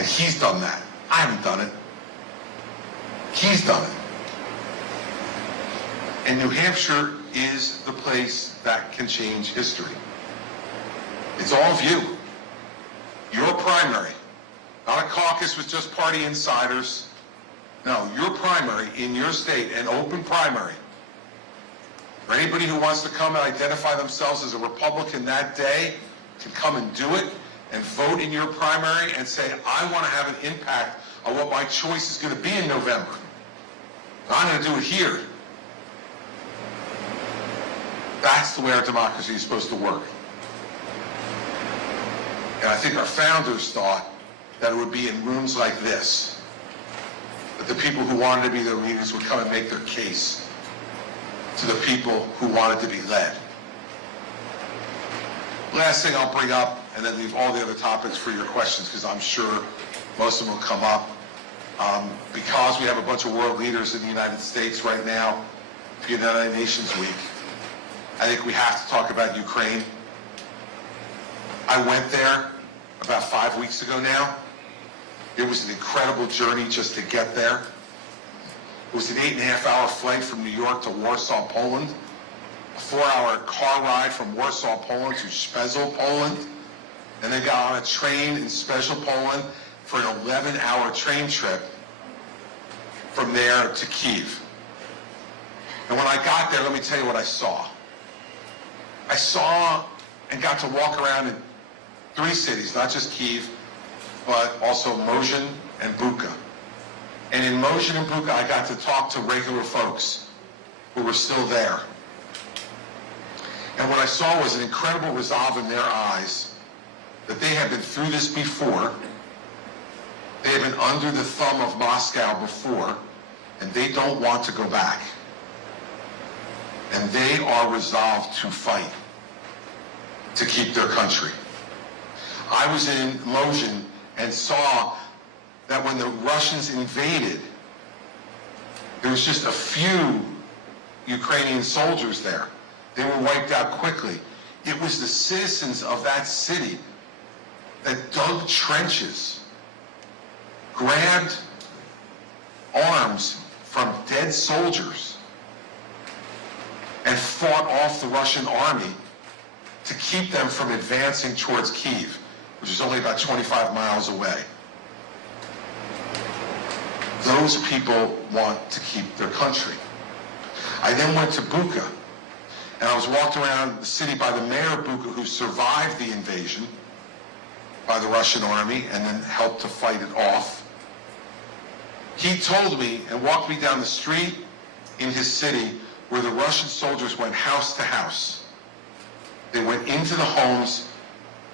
And he's done that. I haven't done it. He's done it. And New Hampshire is the place that can change history. It's all of you. Your primary. Not a caucus with just party insiders. No, your primary in your state, an open primary. For anybody who wants to come and identify themselves as a Republican that day can come and do it and vote in your primary and say, I want to have an impact on what my choice is going to be in November. I'm going to do it here. That's the way our democracy is supposed to work. And I think our founders thought that it would be in rooms like this that the people who wanted to be their leaders would come and make their case to the people who wanted to be led. Last thing I'll bring up, and then leave all the other topics for your questions, because I'm sure most of them will come up. Because we have a bunch of world leaders in the United States right now for United Nations Week, I think we have to talk about Ukraine. I went there about 5 weeks ago now. It was an incredible journey just to get there. It was an 8.5-hour flight from New York to Warsaw, Poland, a 4-hour car ride from Warsaw, Poland to Szpezzel, Poland, and then got on a train in Szpezzel, Poland for an 11-hour train trip from there to Kyiv. And when I got there, let me tell you what I saw. I saw and got to walk around in 3 cities, not just Kyiv, but also Mosin and Bucha. And in Mosin and Bucha, I got to talk to regular folks who were still there. And what I saw was an incredible resolve in their eyes that they had been through this before. They had been under the thumb of Moscow before, and they don't want to go back. And they are resolved to fight to keep their country. I was in Mosin and saw that when the Russians invaded, there was just a few Ukrainian soldiers there. They were wiped out quickly. It was the citizens of that city that dug trenches, grabbed arms from dead soldiers, and fought off the Russian army to keep them from advancing towards Kyiv, which is only about 25 miles away. Those people want to keep their country. I then went to Bucha, and I was walked around the city by the mayor of Bucha, who survived the invasion by the Russian army and then helped to fight it off. He told me and walked me down the street in his city where the Russian soldiers went house to house. They went into the homes,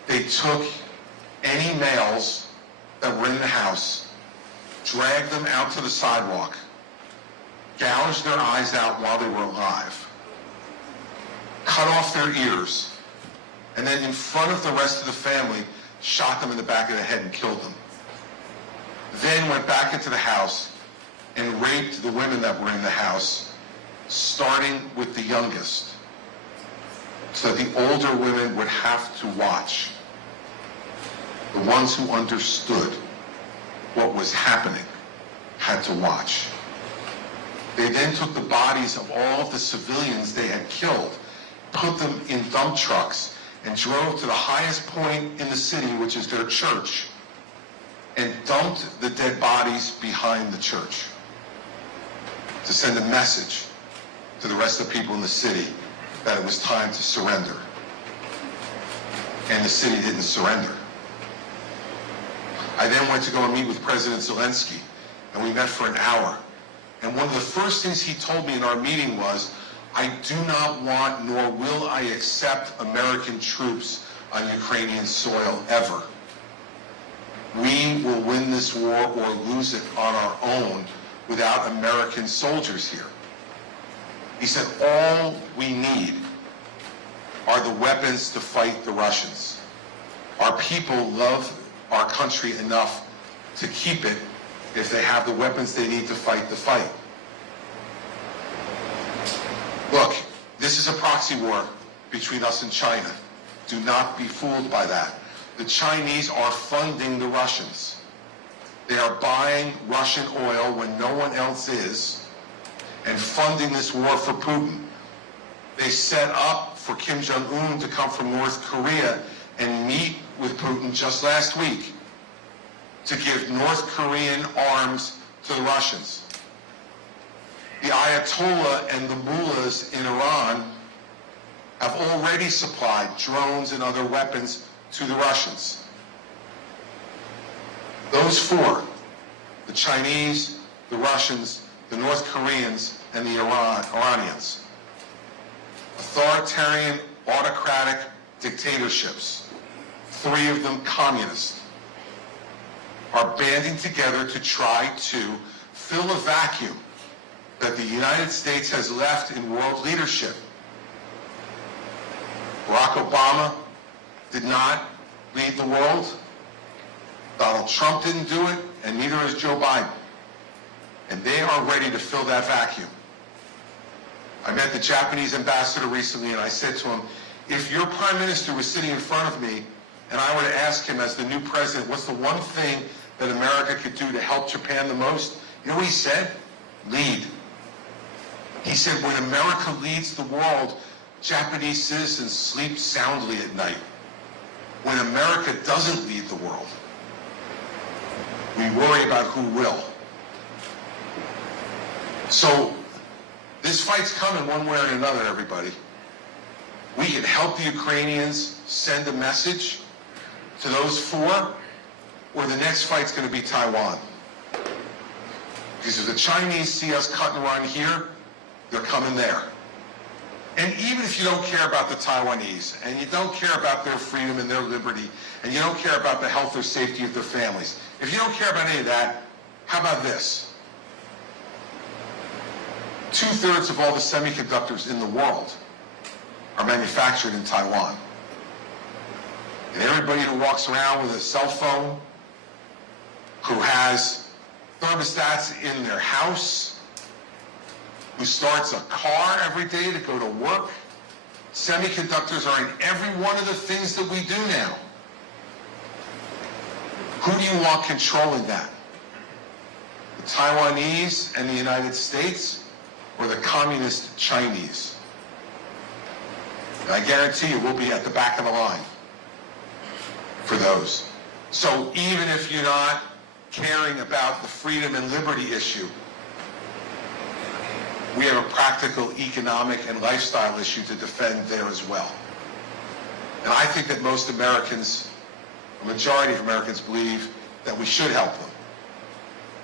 they took any males that were in the house, dragged them out to the sidewalk, gouged their eyes out while they were alive, cut off their ears, and then in front of the rest of the family, shot them in the back of the head and killed them. Then went back into the house and raped the women that were in the house, starting with the youngest, so that the older women would have to watch. The ones who understood what was happening had to watch. They then took the bodies of all of the civilians they had killed, put them in dump trucks, and drove to the highest point in the city, which is their church, and dumped the dead bodies behind the church to send a message to the rest of the people in the city that it was time to surrender. And the city didn't surrender. I then went to go and meet with President Zelensky, and we met for an hour. And one of the first things he told me in our meeting was, I do not want nor will I accept American troops on Ukrainian soil ever. We will win this war or lose it on our own without American soldiers here. He said, all we need are the weapons to fight the Russians. Our people love our country enough to keep it if they have the weapons they need to fight the fight. Look, this is a proxy war between us and China. Do not be fooled by that. The Chinese are funding the Russians. They are buying Russian oil when no one else is and funding this war for Putin. They set up for Kim Jong-un to come from North Korea and meet with Putin just last week to give North Korean arms to the Russians. The Ayatollah and the mullahs in Iran have already supplied drones and other weapons to the Russians. Those four, the Chinese, the Russians, the North Koreans, and the Iranians, authoritarian, autocratic dictatorships, three of them communist, are banding together to try to fill a vacuum that the United States has left in world leadership. Barack Obama did not lead the world. Donald Trump didn't do it, and neither is Joe Biden. And they are ready to fill that vacuum. I met the Japanese ambassador recently, and I said to him, if your prime minister was sitting in front of me, and I were to ask him as the new president, what's the one thing that America could do to help Japan the most? You know what he said? Lead. He said, when America leads the world, Japanese citizens sleep soundly at night. When America doesn't lead the world, we worry about who will. So, this fight's coming one way or another, everybody. We can help the Ukrainians send a message to those four, or the next fight's going to be Taiwan. Because if the Chinese see us cut and run here, they're coming there. And even if you don't care about the Taiwanese, and you don't care about their freedom and their liberty, and you don't care about the health or safety of their families, if you don't care about any of that, how about this? 2/3 of all the semiconductors in the world are manufactured in Taiwan. And everybody who walks around with a cell phone, who has thermostats in their house, who starts a car every day to go to work, semiconductors are in every one of the things that we do now. Who do you want controlling that? The Taiwanese and the United States, or the communist Chinese? And I guarantee you we'll be at the back of the line for those. So even if you're not caring about the freedom and liberty issue, we have a practical economic and lifestyle issue to defend there as well. And I think that most Americans, a majority of Americans, believe that we should help them.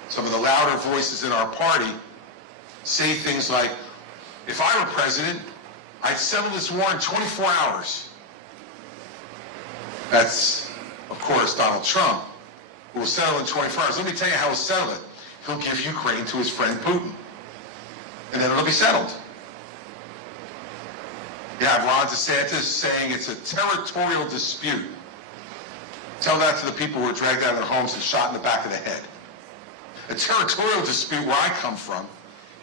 Some of the louder voices in our party say things like, if I were president, I'd settle this war in 24 hours. That's, of course, Donald Trump, who will settle in 24 hours. Let me tell you how he'll settle it. He'll give Ukraine to his friend Putin, and then it'll be settled. You have Ron DeSantis saying it's a territorial dispute. Tell that to the people who were dragged out of their homes and shot in the back of the head. A territorial dispute, where I come from,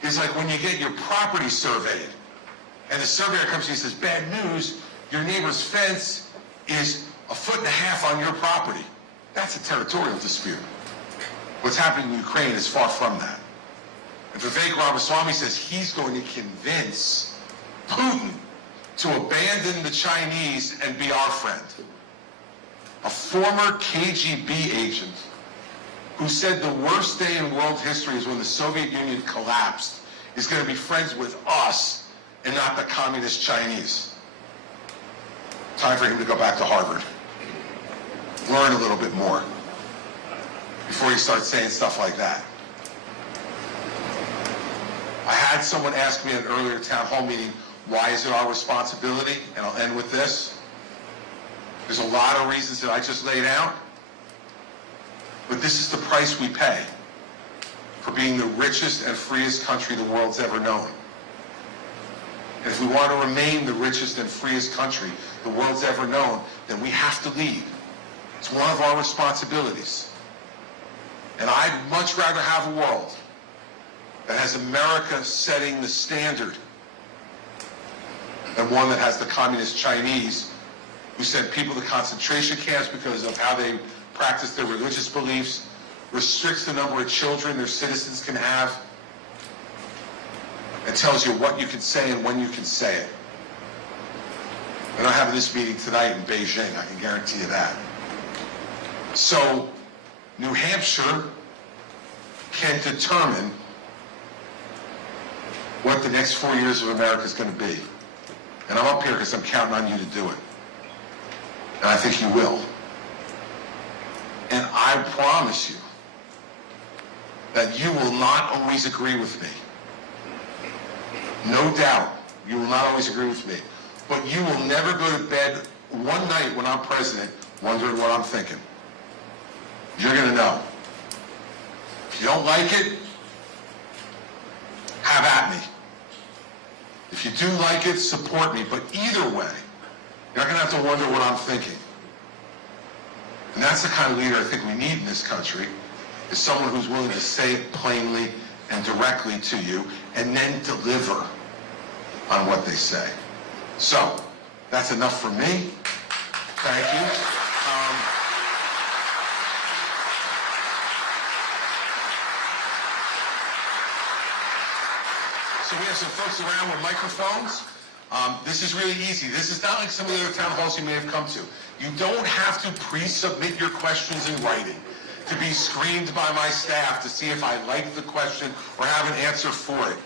is like when you get your property surveyed, and the surveyor comes to you and says, bad news, your neighbor's fence is 1.5 feet on your property. That's a territorial dispute. What's happening in Ukraine is far from that. And Vivek Ramaswamy says he's going to convince Putin to abandon the Chinese and be our friend. A former KGB agent who said the worst day in world history is when the Soviet Union collapsed is going to be friends with us and not the communist Chinese. Time for him to go back to Harvard. Learn a little bit more before you start saying stuff like that. I had someone ask me at an earlier town hall meeting, why is it our responsibility? And I'll end with this. There's a lot of reasons that I just laid out, but this is the price we pay for being the richest and freest country the world's ever known. And if we want to remain the richest and freest country the world's ever known, then we have to lead. It's one of our responsibilities. And I'd much rather have a world that has America setting the standard than one that has the communist Chinese who send people to concentration camps because of how they practice their religious beliefs, restricts the number of children their citizens can have. It tells you what you can say and when you can say it. We're not having this meeting tonight in Beijing, I can guarantee you that. So, New Hampshire can determine what the next 4 years of America is going to be. And I'm up here because I'm counting on you to do it. And I think you will. And I promise you that you will not always agree with me. No doubt, you will not always agree with me. But you will never go to bed one night when I'm president wondering what I'm thinking. You're going to know. If you don't like it, have at me. If you do like it, support me. But either way, you're not going to have to wonder what I'm thinking. And that's the kind of leader I think we need in this country, is someone who's willing to say it plainly and directly to you, and then deliver on what they say. So, that's enough for me. Thank you. So we have some folks around with microphones. This is really easy. This is not like some of the other town halls you may have come to. You don't have to pre-submit your questions in writing to be screened by my staff to see if I like the question or have an answer for it.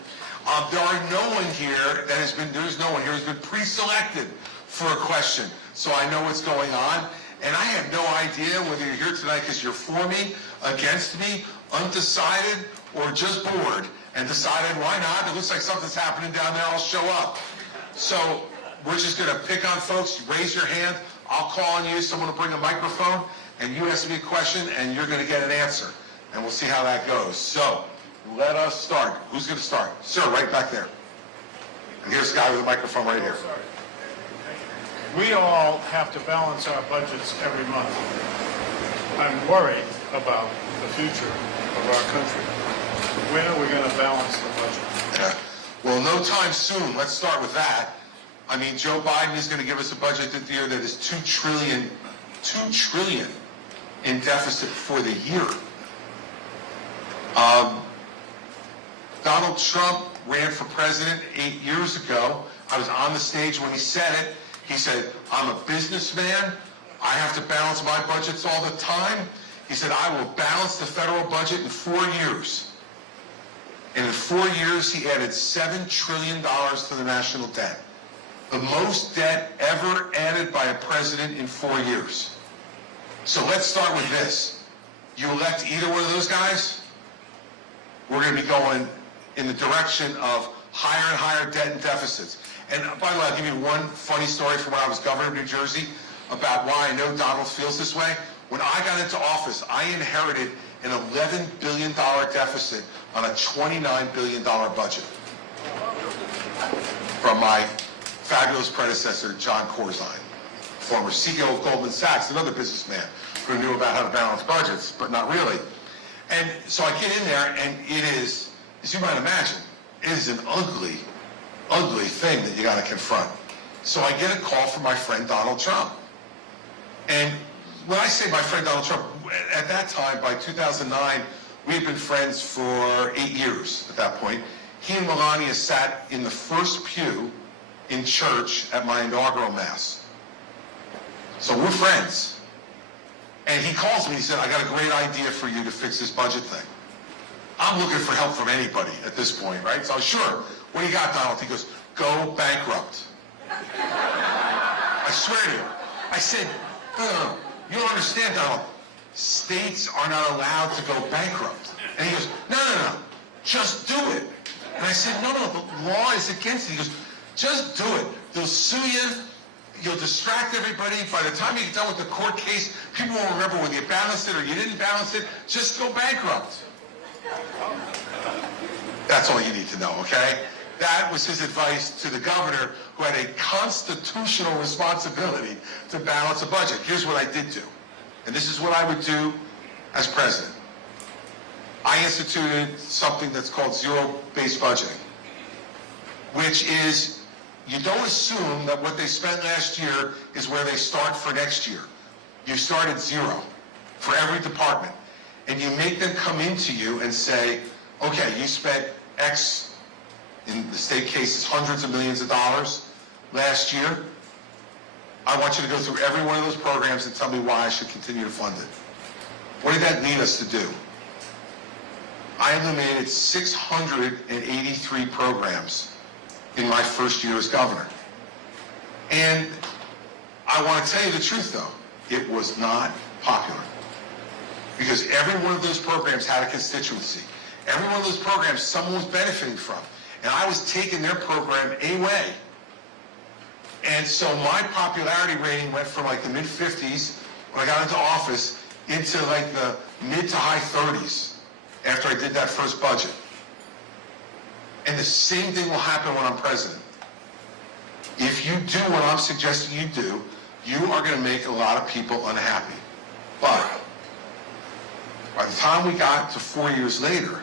There's no one here who's been pre-selected for a question, so I know what's going on. And I have no idea whether you're here tonight because you're for me, against me, undecided, or just bored and decided, why not? It looks like something's happening down there, I'll show up. So we're just going to pick on folks. Raise your hand. I'll call on you. Someone will bring a microphone, and you ask me a question, and you're going to get an answer. And we'll see how that goes. So let us start. Who's going to start? Sir, right back there. And here's a guy with a microphone right here. We all have to balance our budgets every month. I'm worried about the future of our country. When are we going to balance the budget? Yeah. Well, no time soon. Let's start with that. I mean, Joe Biden is going to give us a budget this year that is $2 trillion in deficit for the year. Donald Trump ran for president 8 years ago. I was on the stage when he said it. He said, I'm a businessman. I have to balance my budgets all the time. He said, I will balance the federal budget in 4 years. And in 4 years, he added $7 trillion to the national debt. The most debt ever added by a president in 4 years. So let's start with this. You elect either one of those guys, we're going to be going in the direction of higher and higher debt and deficits. And by the way, I'll give you one funny story from when I was governor of New Jersey about why I know Donald feels this way. When I got into office, I inherited an $11 billion deficit on a $29 billion budget from my fabulous predecessor, John Corzine, former CEO of Goldman Sachs, another businessman who knew about how to balance budgets, but not really. And so I get in there, and it is, as you might imagine, it is an ugly, ugly thing that you got to confront. So I get a call from my friend Donald Trump. And when I say my friend Donald Trump, at that time, by 2009, we had been friends for 8 years at that point. He and Melania sat in the first pew in church at my inaugural mass. So we're friends. And he calls me, he said, I got a great idea for you to fix this budget thing. I'm looking for help from anybody at this point, right? So sure, what do you got, Donald? He goes, go bankrupt. I swear to you. I said, you don't understand, Donald. States are not allowed to go bankrupt. And he goes, no, just do it. And I said, no, the law is against it. He goes, just do it. They'll sue you. You'll distract everybody. By the time you get done with the court case, people won't remember whether you balanced it or you didn't balance it. Just go bankrupt. That's all you need to know, okay? That was his advice to the governor, who had a constitutional responsibility to balance a budget. Here's what I did do. And this is what I would do as president. I instituted something that's called zero-based budgeting, which is you don't assume that what they spent last year is where they start for next year. You start at zero for every department. and you make them come into you and say, okay, you spent X, in the state cases, hundreds of millions of dollars last year. I want you to go through every one of those programs and tell me why I should continue to fund it. What did that lead us to do? I eliminated 683 programs in my first year as governor. And I want to tell you the truth, though. It was not popular. Because every one of those programs had a constituency. Every one of those programs someone was benefiting from. And I was taking their program away. And so my popularity rating went from like the mid-50s when I got into office into like the mid to high 30s after I did that first budget. And the same thing will happen when I'm president. If you do what I'm suggesting you do, you are going to make a lot of people unhappy. But by the time we got to 4 years later,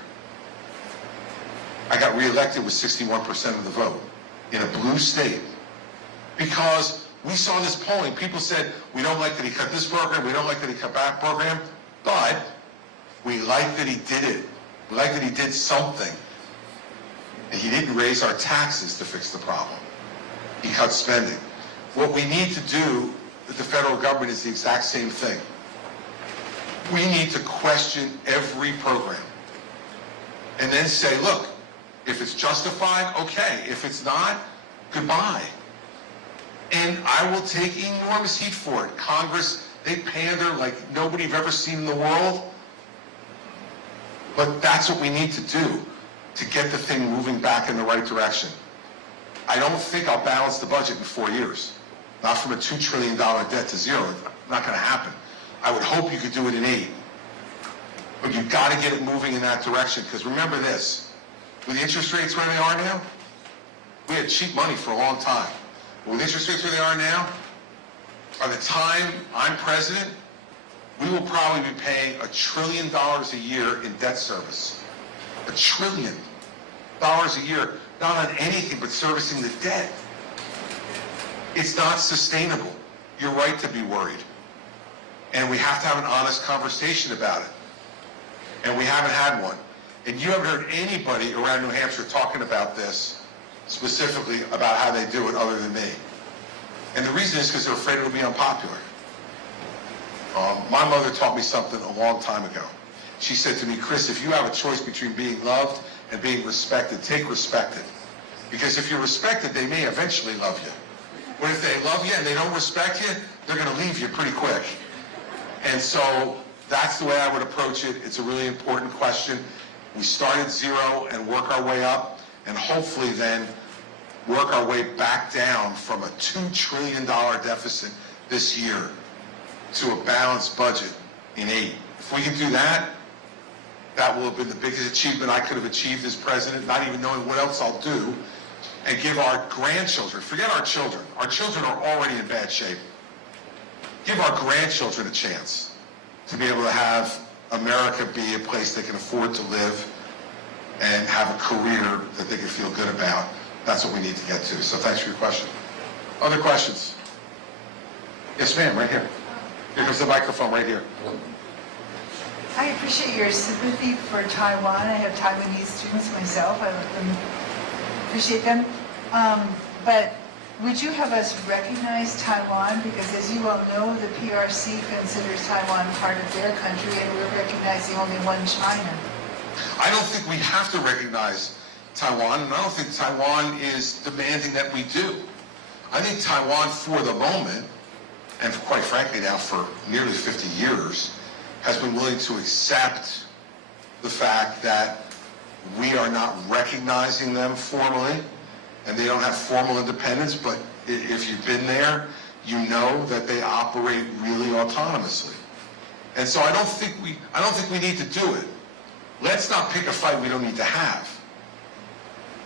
I got reelected with 61% of the vote in a blue state. Because we saw this polling. People said, we don't like that he cut this program, we don't like that he cut that program, but we like that he did it. We like that he did something. And he didn't raise our taxes to fix the problem. He cut spending. What we need to do with the federal government is the exact same thing. We need to question every program. And then say, look, if it's justified, okay. If it's not, goodbye. And I will take enormous heat for it. Congress, they pander like nobody you've ever seen in the world. But that's what we need to do to get the thing moving back in the right direction. I don't think I'll balance the budget in 4 years. Not from a $2 trillion debt to zero. Not going to happen. I would hope you could do it in 8. But you've got to get it moving in that direction. Because remember this, with the interest rates where they are now, we had cheap money for a long time. But with interest rates where they are now, by the time I'm president, we will probably be paying $1 trillion a year in debt service. $1 trillion a year, not on anything but servicing the debt. It's not sustainable. You're right to be worried. And we have to have an honest conversation about it. And we haven't had one. And you haven't heard anybody around New Hampshire talking about this, specifically about how they do it, other than me. And the reason is because they're afraid it'll be unpopular. My mother taught me something a long time ago. She said to me, Chris, if you have a choice between being loved and being respected, take respected. Because if you're respected, they may eventually love you. But if they love you and they don't respect you, they're going to leave you pretty quick. And so that's the way I would approach it. It's a really important question. We start at 0 and work our way up, and hopefully then work our way back down from a $2 trillion deficit this year to a balanced budget in 8. If we can do that, that will have been the biggest achievement I could have achieved as president, not even knowing what else I'll do, and give our grandchildren, forget our children are already in bad shape, give our grandchildren a chance to be able to have America be a place they can afford to live and have a career that they can feel good about. That's what we need to get to. So thanks for your question. Other questions? Yes, ma'am, right here. Here comes the microphone right here. I appreciate your sympathy for Taiwan. I have Taiwanese students myself. I appreciate them. But would you have us recognize Taiwan? Because as you all know, the PRC considers Taiwan part of their country, and we're recognizing only one China. I don't think we have to recognize Taiwan, and I don't think Taiwan is demanding that we do. I think Taiwan, for the moment, and quite frankly now for nearly 50 years, has been willing to accept the fact that we are not recognizing them formally, and they don't have formal independence, but if you've been there, you know that they operate really autonomously. And so I don't think we need to do it. Let's not pick a fight we don't need to have.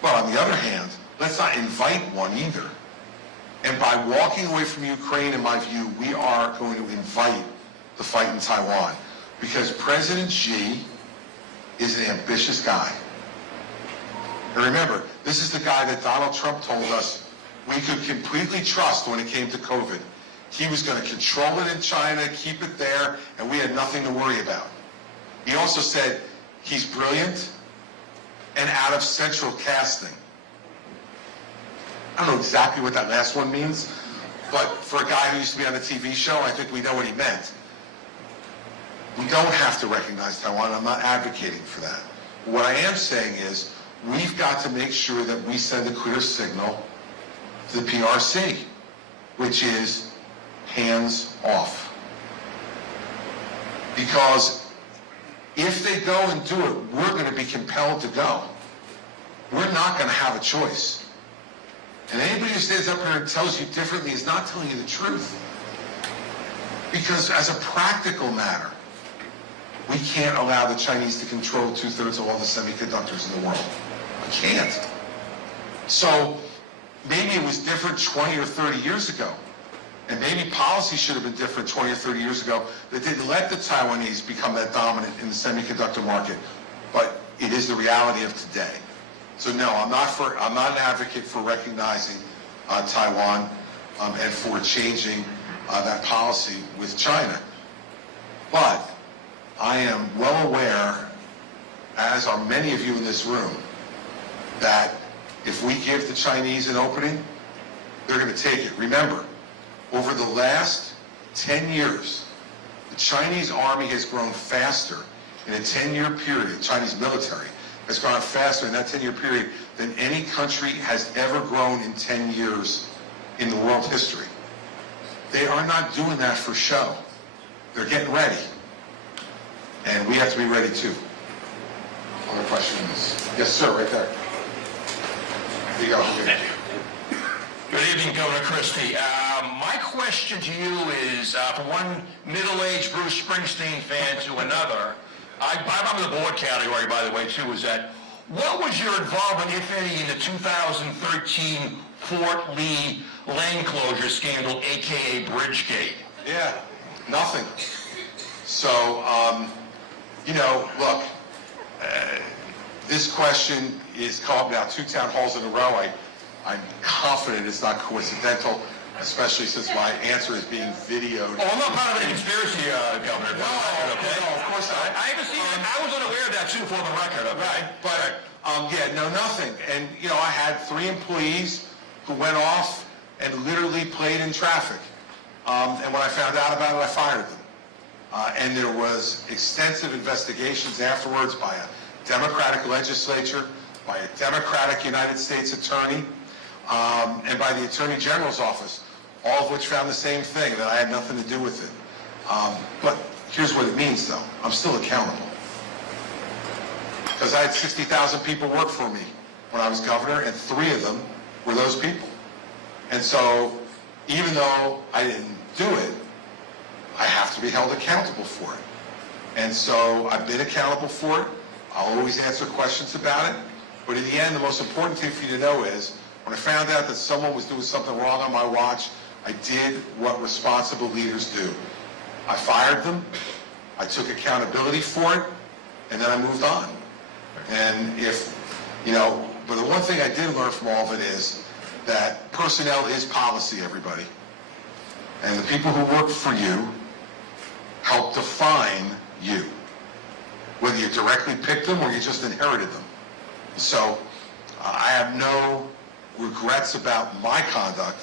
But on the other hand, let's not invite one either. And by walking away from Ukraine, in my view, we are going to invite the fight in Taiwan. Because President Xi is an ambitious guy. And remember, this is the guy that Donald Trump told us we could completely trust when it came to COVID. He was going to control it in China, keep it there, and we had nothing to worry about. He also said he's brilliant and out of central casting. I don't know exactly what that last one means, but for a guy who used to be on a TV show, I think we know what he meant. We don't have to recognize Taiwan. I'm not advocating for that. What I am saying is we've got to make sure that we send a clear signal to the PRC, which is hands off. Because if they go and do it, we're going to be compelled to go. We're not going to have a choice. And anybody who stands up here and tells you differently is not telling you the truth. Because as a practical matter, we can't allow the Chinese to control 2/3 of all the semiconductors in the world. We can't. So maybe it was different 20 or 30 years ago. And maybe policy should have been different 20 or 30 years ago that didn't let the Taiwanese become that dominant in the semiconductor market. But it is the reality of today. So no, I'm not an advocate for recognizing Taiwan and for changing that policy with China. But I am well aware, as are many of you in this room, that if we give the Chinese an opening, they're going to take it. Remember, over the last 10 years, the Chinese army has grown faster in a 10-year period, Chinese military has grown faster in that 10-year period than any country has ever grown in 10 years in the world history. They are not doing that for show. They're getting ready. And we have to be ready too. Other questions? Yes, sir, right there. Here you go. Thank you. Good evening, Governor Christie. My question to you is, from one middle-aged Bruce Springsteen fan to another, I'm in the board category, by the way, too, is that what was your involvement, if any, in the 2013 Fort Lee lane closure scandal, a.k.a. Bridgegate? Yeah, nothing. So, look, this question is called now 2 town halls in a row. I'm confident it's not coincidental, especially since my answer is being videoed. Oh, I'm not part of the conspiracy, Governor. No, of course not. I haven't seen it. I was unaware of that, too, for the record, okay? Right, but, nothing. And, I had 3 employees who went off and literally played in traffic. And when I found out about it, I fired them. And there was extensive investigations afterwards by a Democratic legislature, by a Democratic United States attorney, and by the Attorney General's office, all of which found the same thing, that I had nothing to do with it. But here's what it means, though. I'm still accountable. Because I had 60,000 people work for me when I was governor, and 3 of them were those people. And so, even though I didn't do it, I have to be held accountable for it. And so, I've been accountable for it. I'll always answer questions about it. But in the end, the most important thing for you to know is, when I found out that someone was doing something wrong on my watch, I did what responsible leaders do. I fired them, I took accountability for it, and then I moved on. And but the one thing I did learn from all of it is that personnel is policy, everybody. And the people who work for you help define you, whether you directly picked them or you just inherited them. So I have no regrets about my conduct.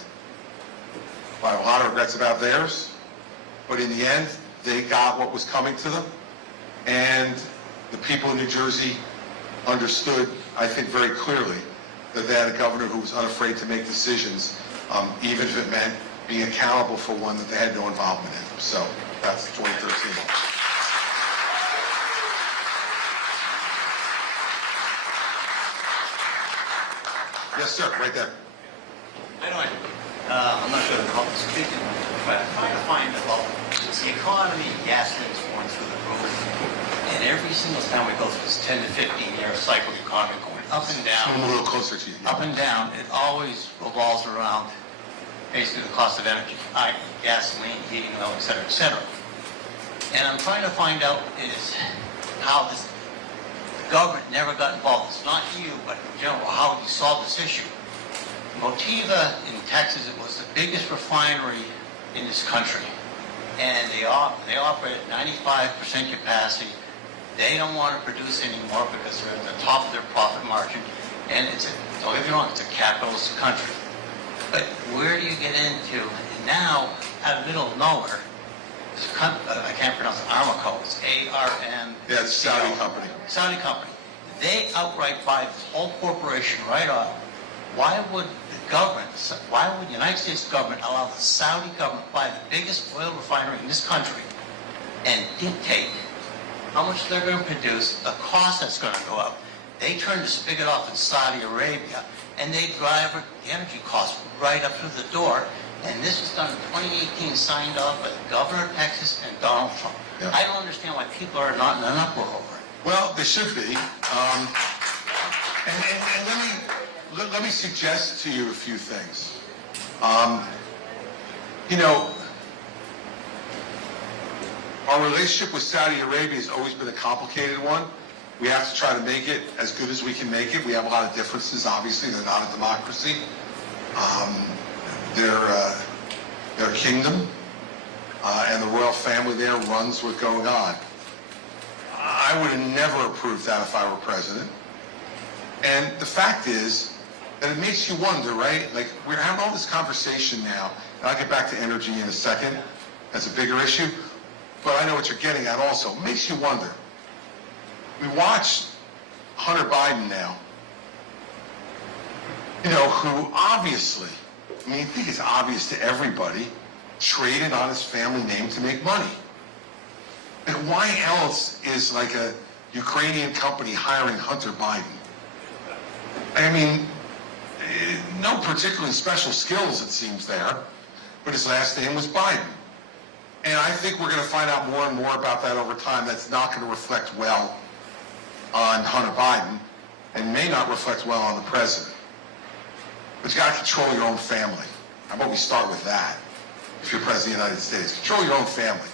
I have a lot of regrets about theirs. But in the end, they got what was coming to them. And the people in New Jersey understood, I think, very clearly that they had a governor who was unafraid to make decisions, even if it meant being accountable for one that they had no involvement in. So that's 2013. Yes, sir, right there. I'm not sure how to speak it, but I'm trying to find about the economy, gasoline is going through the roof. And every single time we go through this 10 to 15-year cycle, the economy going up and down. I'm a little closer to you. Up and down, it always revolves around basically the cost of energy, i.e. gasoline, heating oil, et cetera, et cetera. And I'm trying to find out is how this government never got involved. It's not you, but in general, how you solve this issue. Motiva in Texas, it was the biggest refinery in this country. And they operate at 95% capacity. They don't want to produce anymore because they're at the top of their profit margin. And don't get me wrong, it's a capitalist country. But where do you get into now, out of the middle of nowhere, I can't pronounce it, Aramco, it's A-R-M. Yeah, it's a Saudi company. Saudi company. They outright buy this whole corporation right off. Why would the United States government allow the Saudi government to buy the biggest oil refinery in this country and dictate how much they're going to produce, the cost that's going to go up? They turn the spigot off in Saudi Arabia, and they drive the energy costs right up through the door. And this was done in 2018, signed off by the governor of Texas and Donald Trump. Yeah. I don't understand why people are not in an uproar over it. Well, they should be. And let me suggest to you a few things. You know, our relationship with Saudi Arabia has always been a complicated one. We have to try to make it as good as we can make it. We have a lot of differences, obviously. They're not a democracy. Their kingdom and the royal family there runs what's going on. I would have never approved that if I were president. And the fact is that it makes you wonder, right? Like, we're having all this conversation now, and I'll get back to energy in a second. That's a bigger issue. But I know what you're getting at also. It makes you wonder. We watch Hunter Biden now, you know, who obviously, I mean, I think it's obvious to everybody, traded on his family name to make money. Like, why else is like a Ukrainian company hiring Hunter Biden? I mean, no particularly special skills, it seems there, but his last name was Biden. And I think we're going to find out more and more about that over time. That's not going to reflect well on Hunter Biden and may not reflect well on the president. But you got to control your own family. How about we start with that? If you're president of the United States, control your own family.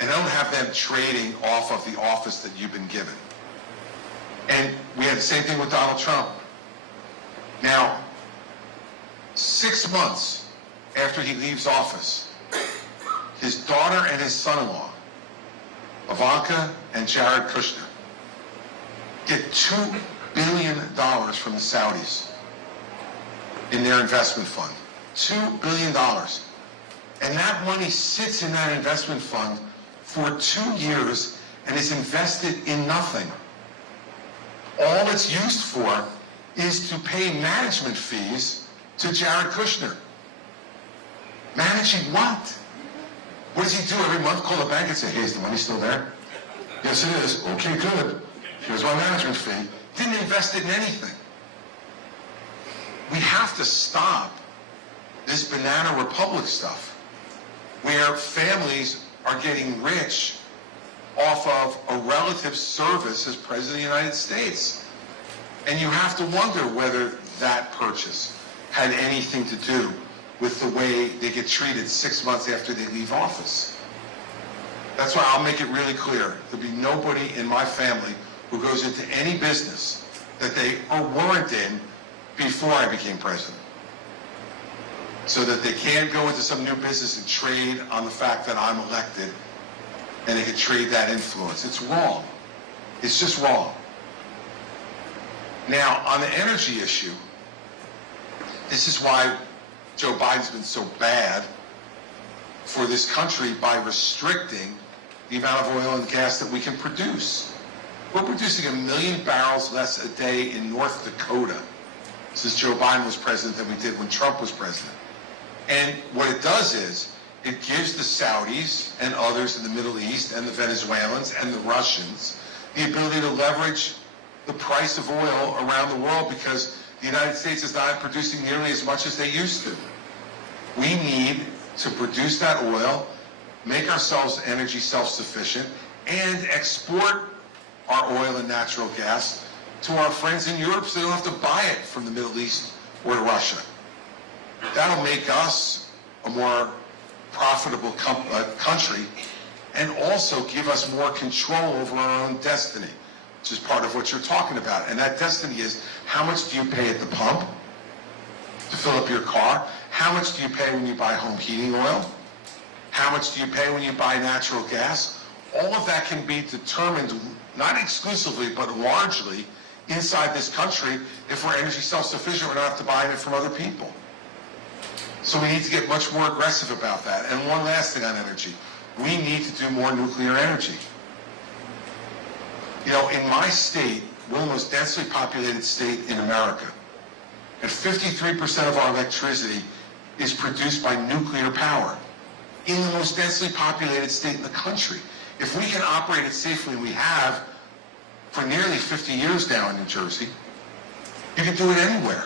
And don't have them trading off of the office that you've been given. And we had the same thing with Donald Trump. Now, 6 months after he leaves office, his daughter and his son-in-law, Ivanka and Jared Kushner, get $2 billion from the Saudis in their investment fund. $2 billion. And that money sits in that investment fund for 2 years and is invested in nothing. All it's used for is to pay management fees to Jared Kushner. Managing what? What does he do every month? Call the bank and say, hey, is the money still there? Yes, it is. Okay, good. Here's my management fee. Didn't invest it in anything. We have to stop this banana republic stuff where families are getting rich off of a relative service as President of the United States. And you have to wonder whether that purchase had anything to do with the way they get treated 6 months after they leave office. That's why I'll make it really clear. There'll be nobody in my family who goes into any business that they weren't in before I became president. So that they can't go into some new business and trade on the fact that I'm elected and they can trade that influence. It's wrong. It's just wrong. Now, on the energy issue, this is why Joe Biden's been so bad for this country by restricting the amount of oil and gas that we can produce. We're producing 1 million barrels less a day in North Dakota since Joe Biden was president than we did when Trump was president. And what it does is, it gives the Saudis and others in the Middle East and the Venezuelans and the Russians the ability to leverage the price of oil around the world because the United States is not producing nearly as much as they used to. We need to produce that oil, make ourselves energy self-sufficient, and export our oil and natural gas to our friends in Europe so they don't have to buy it from the Middle East or to Russia. That'll make us a more profitable country and also give us more control over our own destiny, which is part of what you're talking about. And that destiny is, how much do you pay at the pump to fill up your car? How much do you pay when you buy home heating oil? How much do you pay when you buy natural gas? All of that can be determined not exclusively, but largely inside this country. If we're energy self-sufficient, we don't have to buy it from other people. So we need to get much more aggressive about that. And one last thing on energy. We need to do more nuclear energy. You know, in my state, we're the most densely populated state in America. And 53% of our electricity is produced by nuclear power in the most densely populated state in the country. If we can operate it safely, and we have for nearly 50 years now in New Jersey, you can do it anywhere.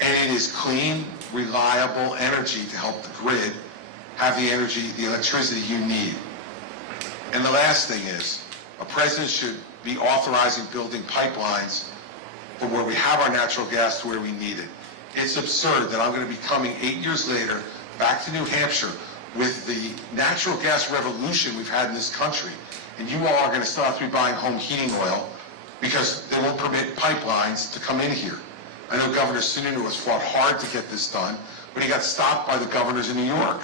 And it is clean, reliable energy to help the grid have the energy, the electricity you need. And the last thing is, a president should be authorizing building pipelines from where we have our natural gas to where we need it. It's absurd that I'm going to be coming 8 years later back to New Hampshire with the natural gas revolution we've had in this country, and you all are going to still have to be buying home heating oil because they won't permit pipelines to come in here. I know Governor Sununu has fought hard to get this done, but he got stopped by the governors in New York.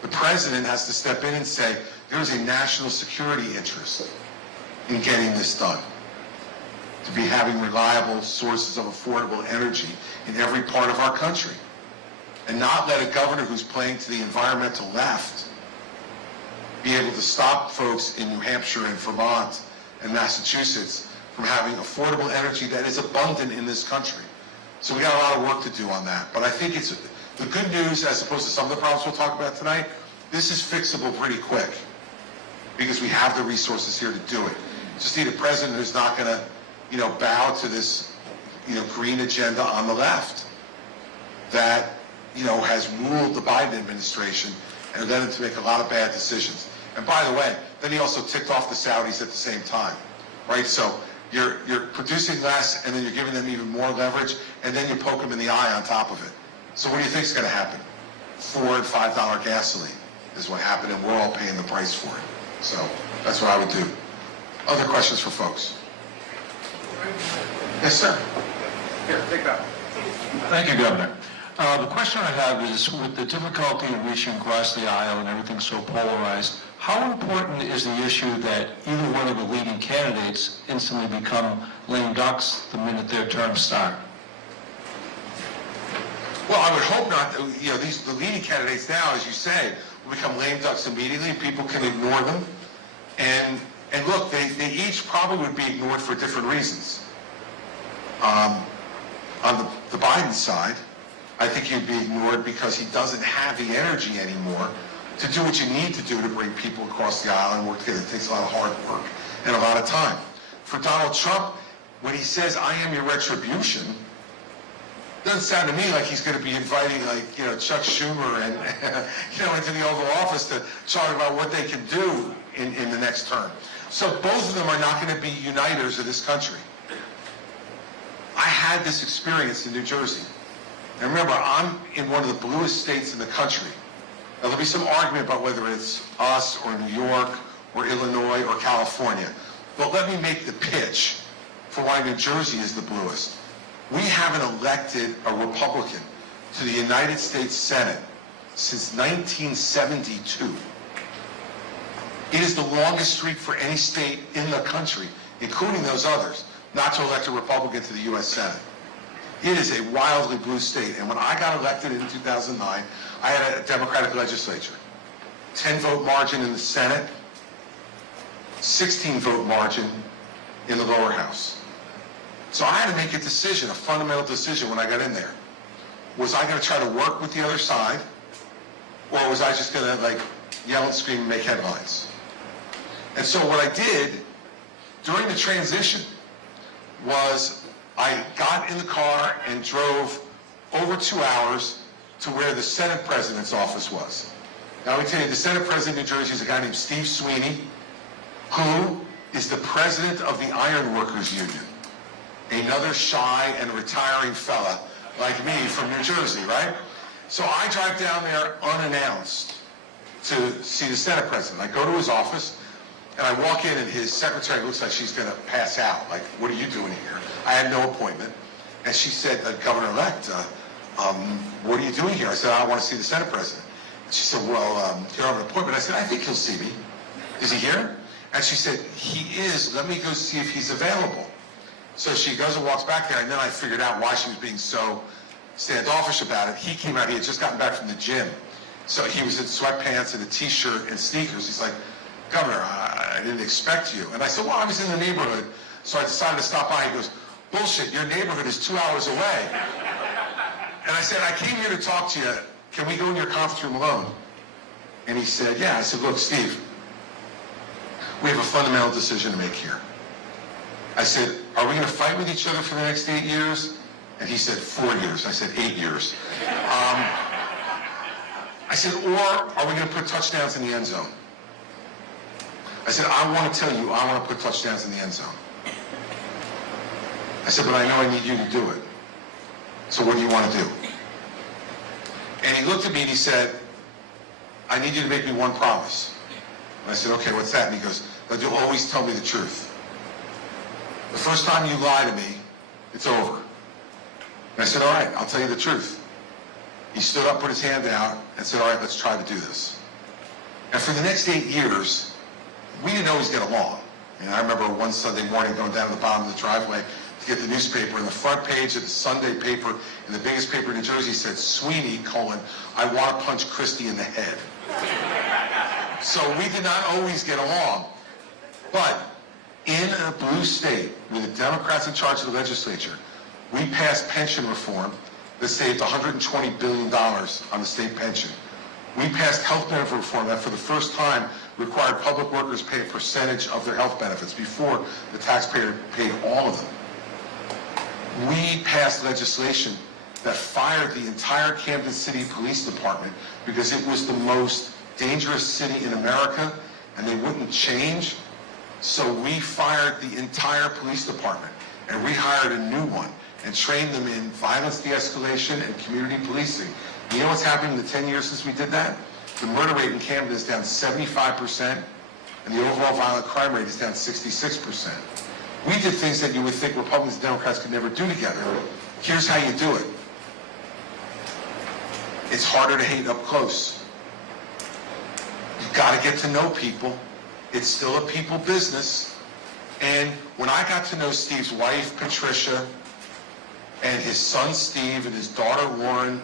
The president has to step in and say, there's a national security interest in getting this done, to be having reliable sources of affordable energy in every part of our country, and not let a governor who's playing to the environmental left be able to stop folks in New Hampshire and Vermont and Massachusetts from having affordable energy that is abundant in this country. So we got a lot of work to do on that. But I think it's the good news, as opposed to some of the problems we'll talk about tonight, this is fixable pretty quick because we have the resources here to do it. Just need a president who's not going to, you know, bow to this, you know, green agenda on the left that, you know, has ruled the Biden administration and led him to make a lot of bad decisions. And by the way, then he also ticked off the Saudis at the same time, right? So you're producing less, and then you're giving them even more leverage, and then you poke them in the eye on top of it. So what do you think is going to happen? $4 and $5 gasoline is what happened, and we're all paying the price for it. So that's what I would do. Other questions for folks? Yes, sir. Here, take that. Thank you, Governor. The question I have is, with the difficulty in reaching across the aisle and everything so polarized, how important is the issue that either one of the leading candidates instantly become lame ducks the minute their terms start? Well, I would hope not. You know, the leading candidates now, as you say, will become lame ducks immediately. People can ignore them. And look, they each probably would be ignored for different reasons. On the Biden side, I think he'd be ignored because he doesn't have the energy anymore to do what you need to do to bring people across the aisle and work together. It takes a lot of hard work and a lot of time. For Donald Trump, when he says, I am your retribution, doesn't sound to me like he's going to be inviting, like, you know, Chuck Schumer and, you know, into the Oval Office to talk about what they can do in the next term. So both of them are not going to be uniters of this country. I had this experience in New Jersey. And remember, I'm in one of the bluest states in the country. Now, there'll be some argument about whether it's us or New York or Illinois or California. But let me make the pitch for why New Jersey is the bluest. We haven't elected a Republican to the United States Senate since 1972. It is the longest streak for any state in the country, including those others, not to elect a Republican to the U.S. Senate. It is a wildly blue state. And when I got elected in 2009, I had a Democratic legislature. 10-vote margin in the Senate, 16-vote margin in the lower house. So I had to make a decision, a fundamental decision when I got in there. Was I going to try to work with the other side, or was I just going to, like, yell and scream and make headlines? And so what I did during the transition was I got in the car and drove over 2 hours to where the Senate President's office was. Now, let me tell you, the Senate President of New Jersey is a guy named Steve Sweeney, who is the president of the Iron Workers Union. Another shy and retiring fella like me from New Jersey, right? So I drive down there unannounced to see the Senate President. I go to his office, and I walk in, and his secretary looks like she's going to pass out. Like, what are you doing here? I had no appointment. And she said, Governor-elect, what are you doing here? I said, I want to see the Senate President. And she said, well, you don't have an appointment. I said, I think he'll see me. Is he here? And she said, he is, let me go see if he's available. So she goes and walks back there, and then I figured out why she was being so standoffish about it. He came out, he had just gotten back from the gym. So he was in sweatpants and a t-shirt and sneakers. He's like, Governor, I didn't expect you. And I said, well, I was in the neighborhood, so I decided to stop by. He goes, bullshit, your neighborhood is 2 hours away. And I said, I came here to talk to you. Can we go in your conference room alone? And he said, yeah. I said, look, Steve, we have a fundamental decision to make here. I said, are we going to fight with each other for the next 8 years? And he said, 4 years. I said, 8 years. I said, or are we going to put touchdowns in the end zone? I said, I want to tell you, I want to put touchdowns in the end zone. I said, but I know I need you to do it. So what do you want to do? And he looked at me and he said, I need you to make me one promise. And I said, okay, what's that? And he goes, that you'll always tell me the truth. The first time you lie to me, it's over. And I said, all right, I'll tell you the truth. He stood up, put his hand out, and said, all right, let's try to do this. And for the next 8 years, we didn't always get along. And I remember one Sunday morning going down to the bottom of the driveway to get the newspaper, and the front page of the Sunday paper, in the biggest paper in New Jersey, said, Sweeney, I want to punch Christie in the head. So we did not always get along. But in a blue state, with the Democrats in charge of the legislature, we passed pension reform that saved $120 billion on the state pension. We passed health benefit reform that for the first time required public workers pay a percentage of their health benefits. Before, the taxpayer paid all of them. We passed legislation that fired the entire Camden City Police Department because it was the most dangerous city in America and they wouldn't change. So we fired the entire police department and rehired a new one and trained them in violence de-escalation and community policing. You know what's happened in the 10 years since we did that? The murder rate in Camden is down 75%, and the overall violent crime rate is down 66%. We did things that you would think Republicans and Democrats could never do together. Here's how you do it. It's harder to hate up close. You've got to get to know people. It's still a people business. And when I got to know Steve's wife, Patricia, and his son, Steve, and his daughter, Warren,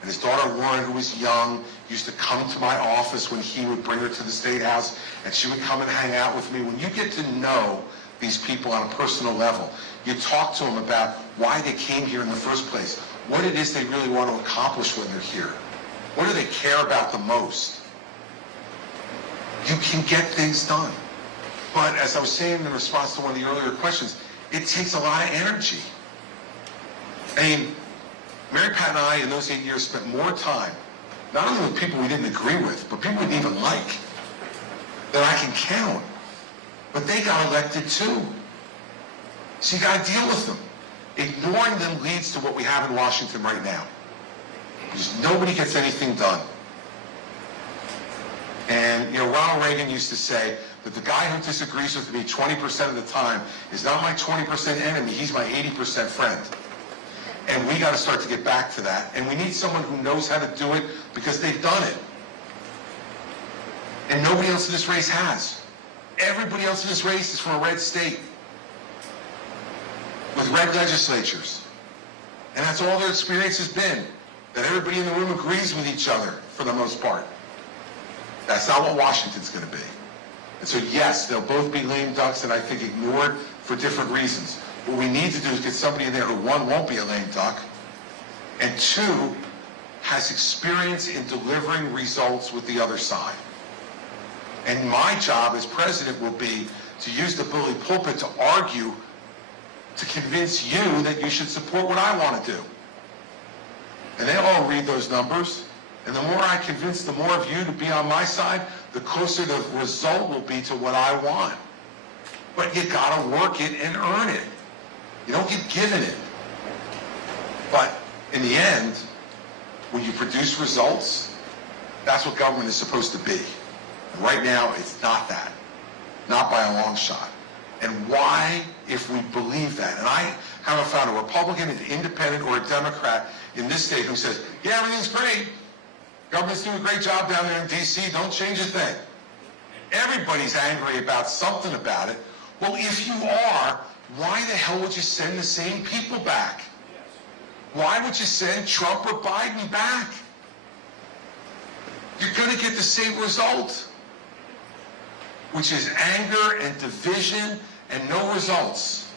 and his daughter, Warren, who was young, used to come to my office when he would bring her to the State House, and she would come and hang out with me. When you get to know these people on a personal level, you talk to them about why they came here in the first place, what it is they really want to accomplish when they're here, what do they care about the most. You can get things done. But as I was saying in response to one of the earlier questions, it takes a lot of energy. I mean, Mary Pat and I, in those 8 years, spent more time, not only with people we didn't agree with, but people we didn't even like, that I can count. But they got elected too. So you got to deal with them. Ignoring them leads to what we have in Washington right now. Just nobody gets anything done. And, you know, Ronald Reagan used to say that the guy who disagrees with me 20% of the time is not my 20% enemy, he's my 80% friend. And we got to start to get back to that. And we need someone who knows how to do it because they've done it. And nobody else in this race has. Everybody else in this race is from a red state with red legislatures. And that's all their experience has been, that everybody in the room agrees with each other for the most part. That's not what Washington's going to be. And so yes, they'll both be lame ducks and I think ignored for different reasons. What we need to do is get somebody in there who, one, won't be a lame duck, and two, has experience in delivering results with the other side. And my job as president will be to use the bully pulpit to argue, to convince you that you should support what I want to do. And they'll all read those numbers, and the more I convince the more of you to be on my side, the closer the result will be to what I want. But you gotta work it and earn it. You don't get given it. But in the end, when you produce results, that's what government is supposed to be. And right now, it's not that. Not by a long shot. And why, if we believe that? And I haven't found a Republican, an independent, or a Democrat in this state who says, yeah, everything's great. Government's doing a great job down there in D.C. Don't change a thing. Everybody's angry about something about it. Well, if you are, why the hell would you send the same people back? Why would you send Trump or Biden back? You're going to get the same result, which is anger and division and no results.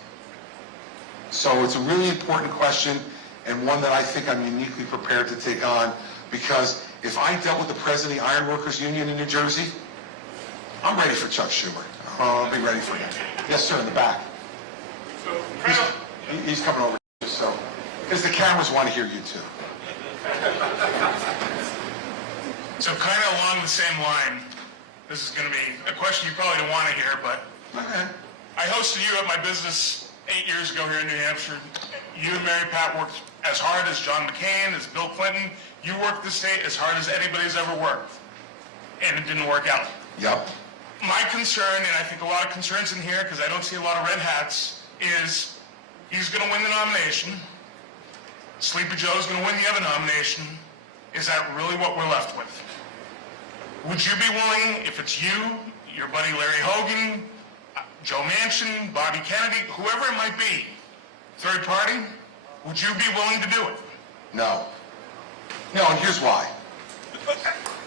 So it's a really important question, and one that I think I'm uniquely prepared to take on, because if I dealt with the president of the Iron Workers Union in New Jersey, I'm ready for Chuck Schumer. I'll be ready for him. Yes, sir, in the back. He's coming over, so, because the cameras want to hear you too. So kind of along the same line, this is going to be a question you probably don't want to hear, but Okay. I hosted you at my business 8 years ago here in New Hampshire. You and Mary Pat worked as hard as John McCain, as Bill Clinton. You worked the state as hard as anybody's ever worked, and it didn't work out. Yep. My concern, and I think a lot of concerns in here, because I don't see a lot of red hats, is he's going to win the nomination. Sleepy Joe's going to win the other nomination. Is that really what we're left with? Would you be willing, if it's you, your buddy Larry Hogan, Joe Manchin, Bobby Kennedy, whoever it might be, third party, would you be willing to do it? No. No, and here's why.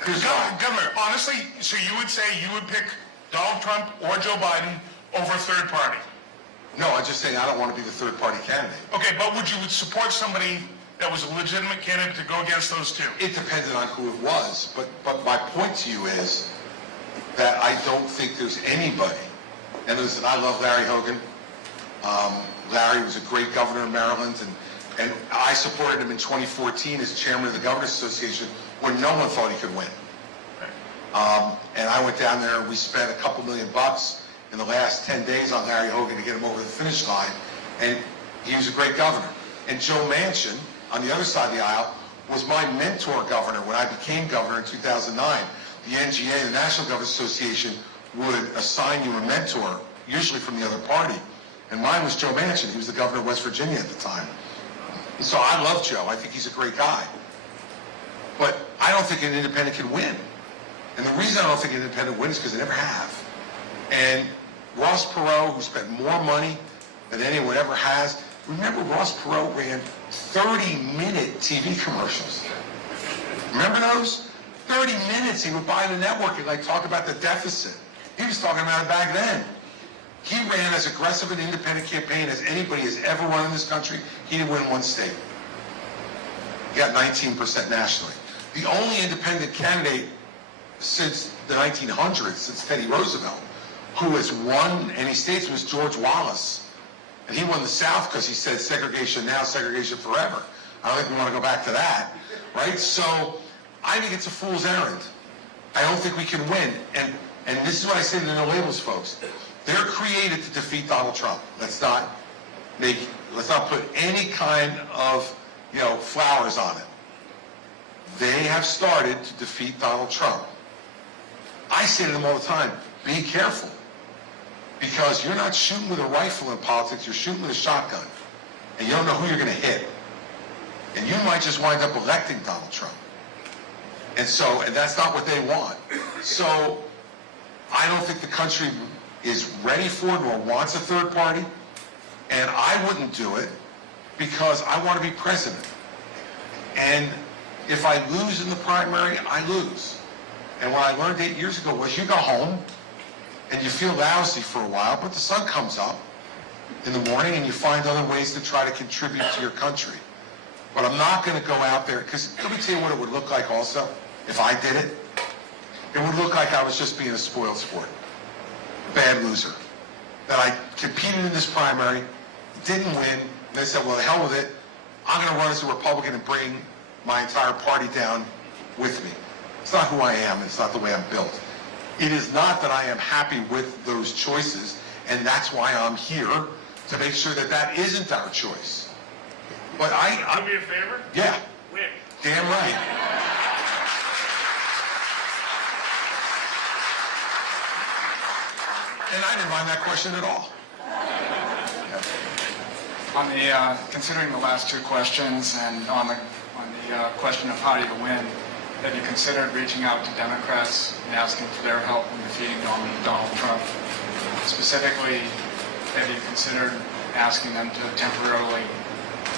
Here's why. Governor, honestly, so you would say you would pick Donald Trump or Joe Biden over third party? No, I'm just saying I don't want to be the third party candidate. Okay, but would you support somebody that was a legitimate candidate to go against those two? It depended on who it was, but my point to you is that I don't think there's anybody, and listen, I love Larry Hogan. Larry was a great governor of Maryland, and I supported him in 2014 as chairman of the Governors Association when no one thought he could win. And I went down there and we spent a couple $1 million in the last 10 days on Larry Hogan to get him over the finish line, and he was a great governor. And Joe Manchin, on the other side of the aisle, was my mentor governor when I became governor in 2009. The NGA, the National Governors Association, would assign you a mentor, usually from the other party. And mine was Joe Manchin. He was the governor of West Virginia at the time. And so I love Joe. I think he's a great guy. But I don't think an independent can win. And the reason I don't think an independent wins is because they never have. And Ross Perot, who spent more money than anyone ever has, remember Ross Perot ran 30-minute TV commercials. Remember those? 30 minutes he would buy the network and like talk about the deficit. He was talking about it back then. He ran as aggressive an independent campaign as anybody has ever run in this country. He didn't win one state. He got 19% nationally. The only independent candidate since the 1900s, since Teddy Roosevelt, who has won any states was George Wallace. And he won the South because he said segregation now, segregation forever. I don't think we want to go back to that, right? So I think it's a fool's errand. I don't think we can win. And this is what I say to the No Labels folks. They're created to defeat Donald Trump. Let's not put any kind of, flowers on it. They have started to defeat Donald Trump. I say to them all the time, be careful. Because you're not shooting with a rifle in politics, you're shooting with a shotgun. And you don't know who you're going to hit. And you might just wind up electing Donald Trump. And that's not what they want. So I don't think the country is ready for nor wants a third party. And I wouldn't do it because I want to be president. And if I lose in the primary, I lose. And what I learned 8 years ago was you go home and you feel lousy for a while, but the sun comes up in the morning and you find other ways to try to contribute to your country. But I'm not going to go out there, because let me tell you what it would look like also, if I did it. It would look like I was just being a spoiled sport, bad loser. That I competed in this primary, didn't win, and they said, well, the hell with it, I'm going to run as a Republican and bring my entire party down with me. It's not who I am, it's not the way I'm built. It is not that I am happy with those choices, and that's why I'm here, to make sure that that isn't our choice. But Do me a favor? Yeah, Win. damn right. And I didn't mind that question at all. On the considering the last two questions and on the question of how do you win, have you considered reaching out to Democrats and asking for their help in defeating Donald Trump? Specifically, have you considered asking them to temporarily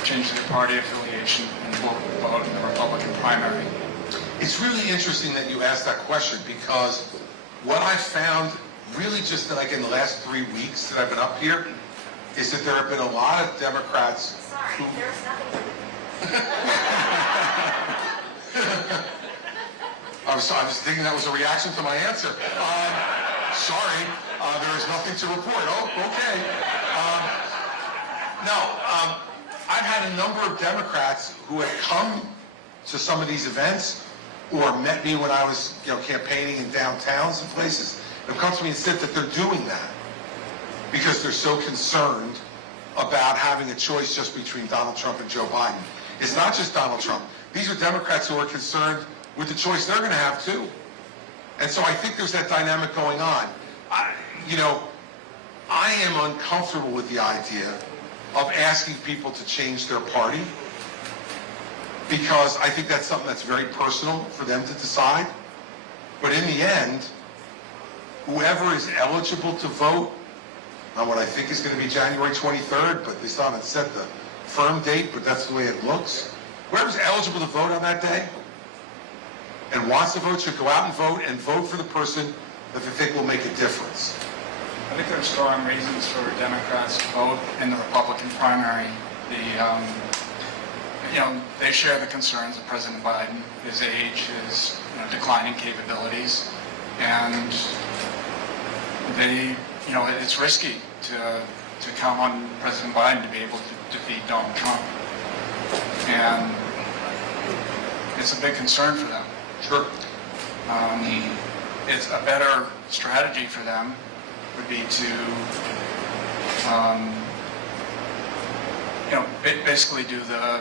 change their party affiliation and vote in the Republican primary? It's really interesting that you asked that question, because what I found really just like in the last 3 weeks that I've been up here is that there have been a lot of Democrats who... There's nothing. I was thinking that was a reaction to my answer. Sorry, there is nothing to report. Oh, okay. I've had a number of Democrats who have come to some of these events or met me when I was, campaigning in downtowns and places. Have come to me and said that they're doing that because they're so concerned about having a choice just between Donald Trump and Joe Biden. It's not just Donald Trump. These are Democrats who are concerned with the choice they're going to have too. And so I think there's that dynamic going on. I am uncomfortable with the idea of asking people to change their party, because I think that's something that's very personal for them to decide. But in the end, whoever is eligible to vote on what I think is going to be January 23rd, but they still haven't set the firm date, but that's the way it looks. Whoever's eligible to vote on that day and wants to vote should go out and vote for the person that they think will make a difference. I think there are strong reasons for Democrats to vote in the Republican primary. They share the concerns of President Biden, his age, his declining capabilities, and it's risky to count on President Biden to be able to defeat Donald Trump, and it's a big concern for them. Sure. It's a better strategy for them would be to basically do the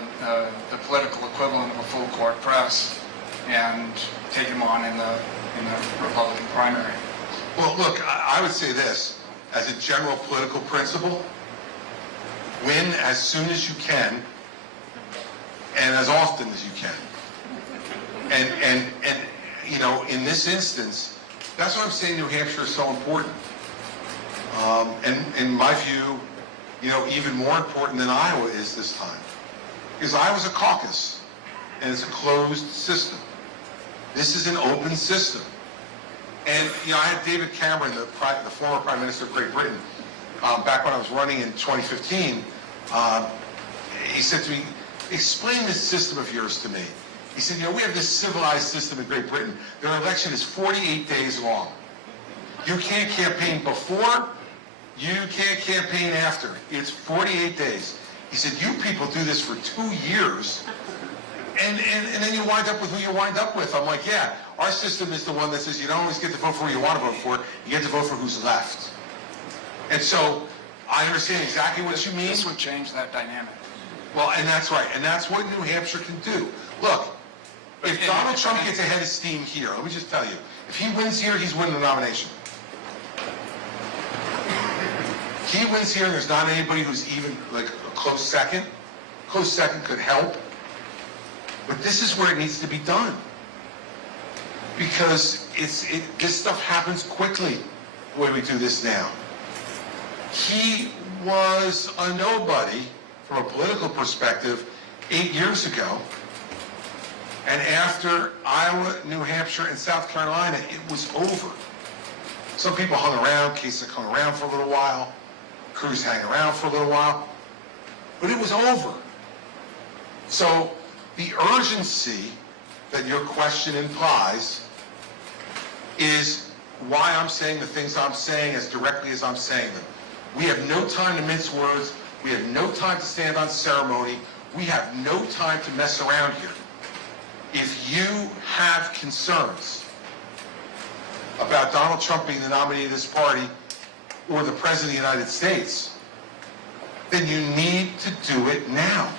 political equivalent of a full court press and take him on in the Republican primary. Well, look, I would say this, as a general political principle: win as soon as you can and as often as you can. And in this instance, that's why I'm saying New Hampshire is so important. And in my view, even more important than Iowa is this time. Because Iowa's a caucus, and it's a closed system. This is an open system. And, I had David Cameron, the former Prime Minister of Great Britain, back when I was running in 2015, he said to me, "Explain this system of yours to me." He said, "We have this civilized system in Great Britain. Their election is 48 days long. You can't campaign before, you can't campaign after. It's 48 days. He said, "You people do this for 2 years, and then you wind up with who you wind up with." I'm like, "Yeah, our system is the one that says you don't always get to vote for who you want to vote for, you get to vote for who's left." And so I understand exactly what you mean. This would change that dynamic. Well, and that's right, and that's what New Hampshire can do. Look, if Donald Trump gets ahead of steam here, let me just tell you, if he wins here, he's winning the nomination. He wins here, and there's not anybody who's even like a close second. Close second could help. But this is where it needs to be done. Because this stuff happens quickly, the way we do this now. He was a nobody from a political perspective 8 years ago. And after Iowa, New Hampshire, and South Carolina, it was over. Some people hung around, Kasich hung around for a little while, Cruz hang around for a little while, but it was over. So the urgency that your question implies is why I'm saying the things I'm saying as directly as I'm saying them. We have no time to mince words. We have no time to stand on ceremony. We have no time to mess around here. If you have concerns about Donald Trump being the nominee of this party or the President of the United States, then you need to do it now.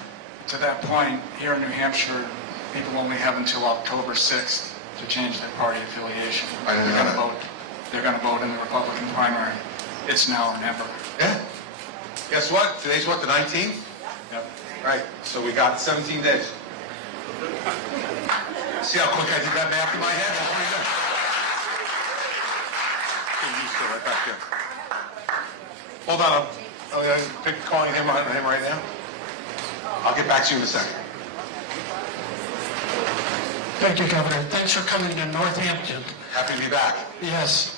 To that point, here in New Hampshire, people only have until October 6th to change their party affiliation. I didn't know that. They're going to vote in the Republican primary. It's now or never. Yeah. Guess what? Today's what, the 19th? Yep. Right. So we got 17 days. See how quick I did that math in my head? That's pretty good. Get used to it right back there. Hold on, I'm calling him right now. I'll get back to you in a second. Thank you, Governor. Thanks for coming to North Hampton. Happy to be back. Yes,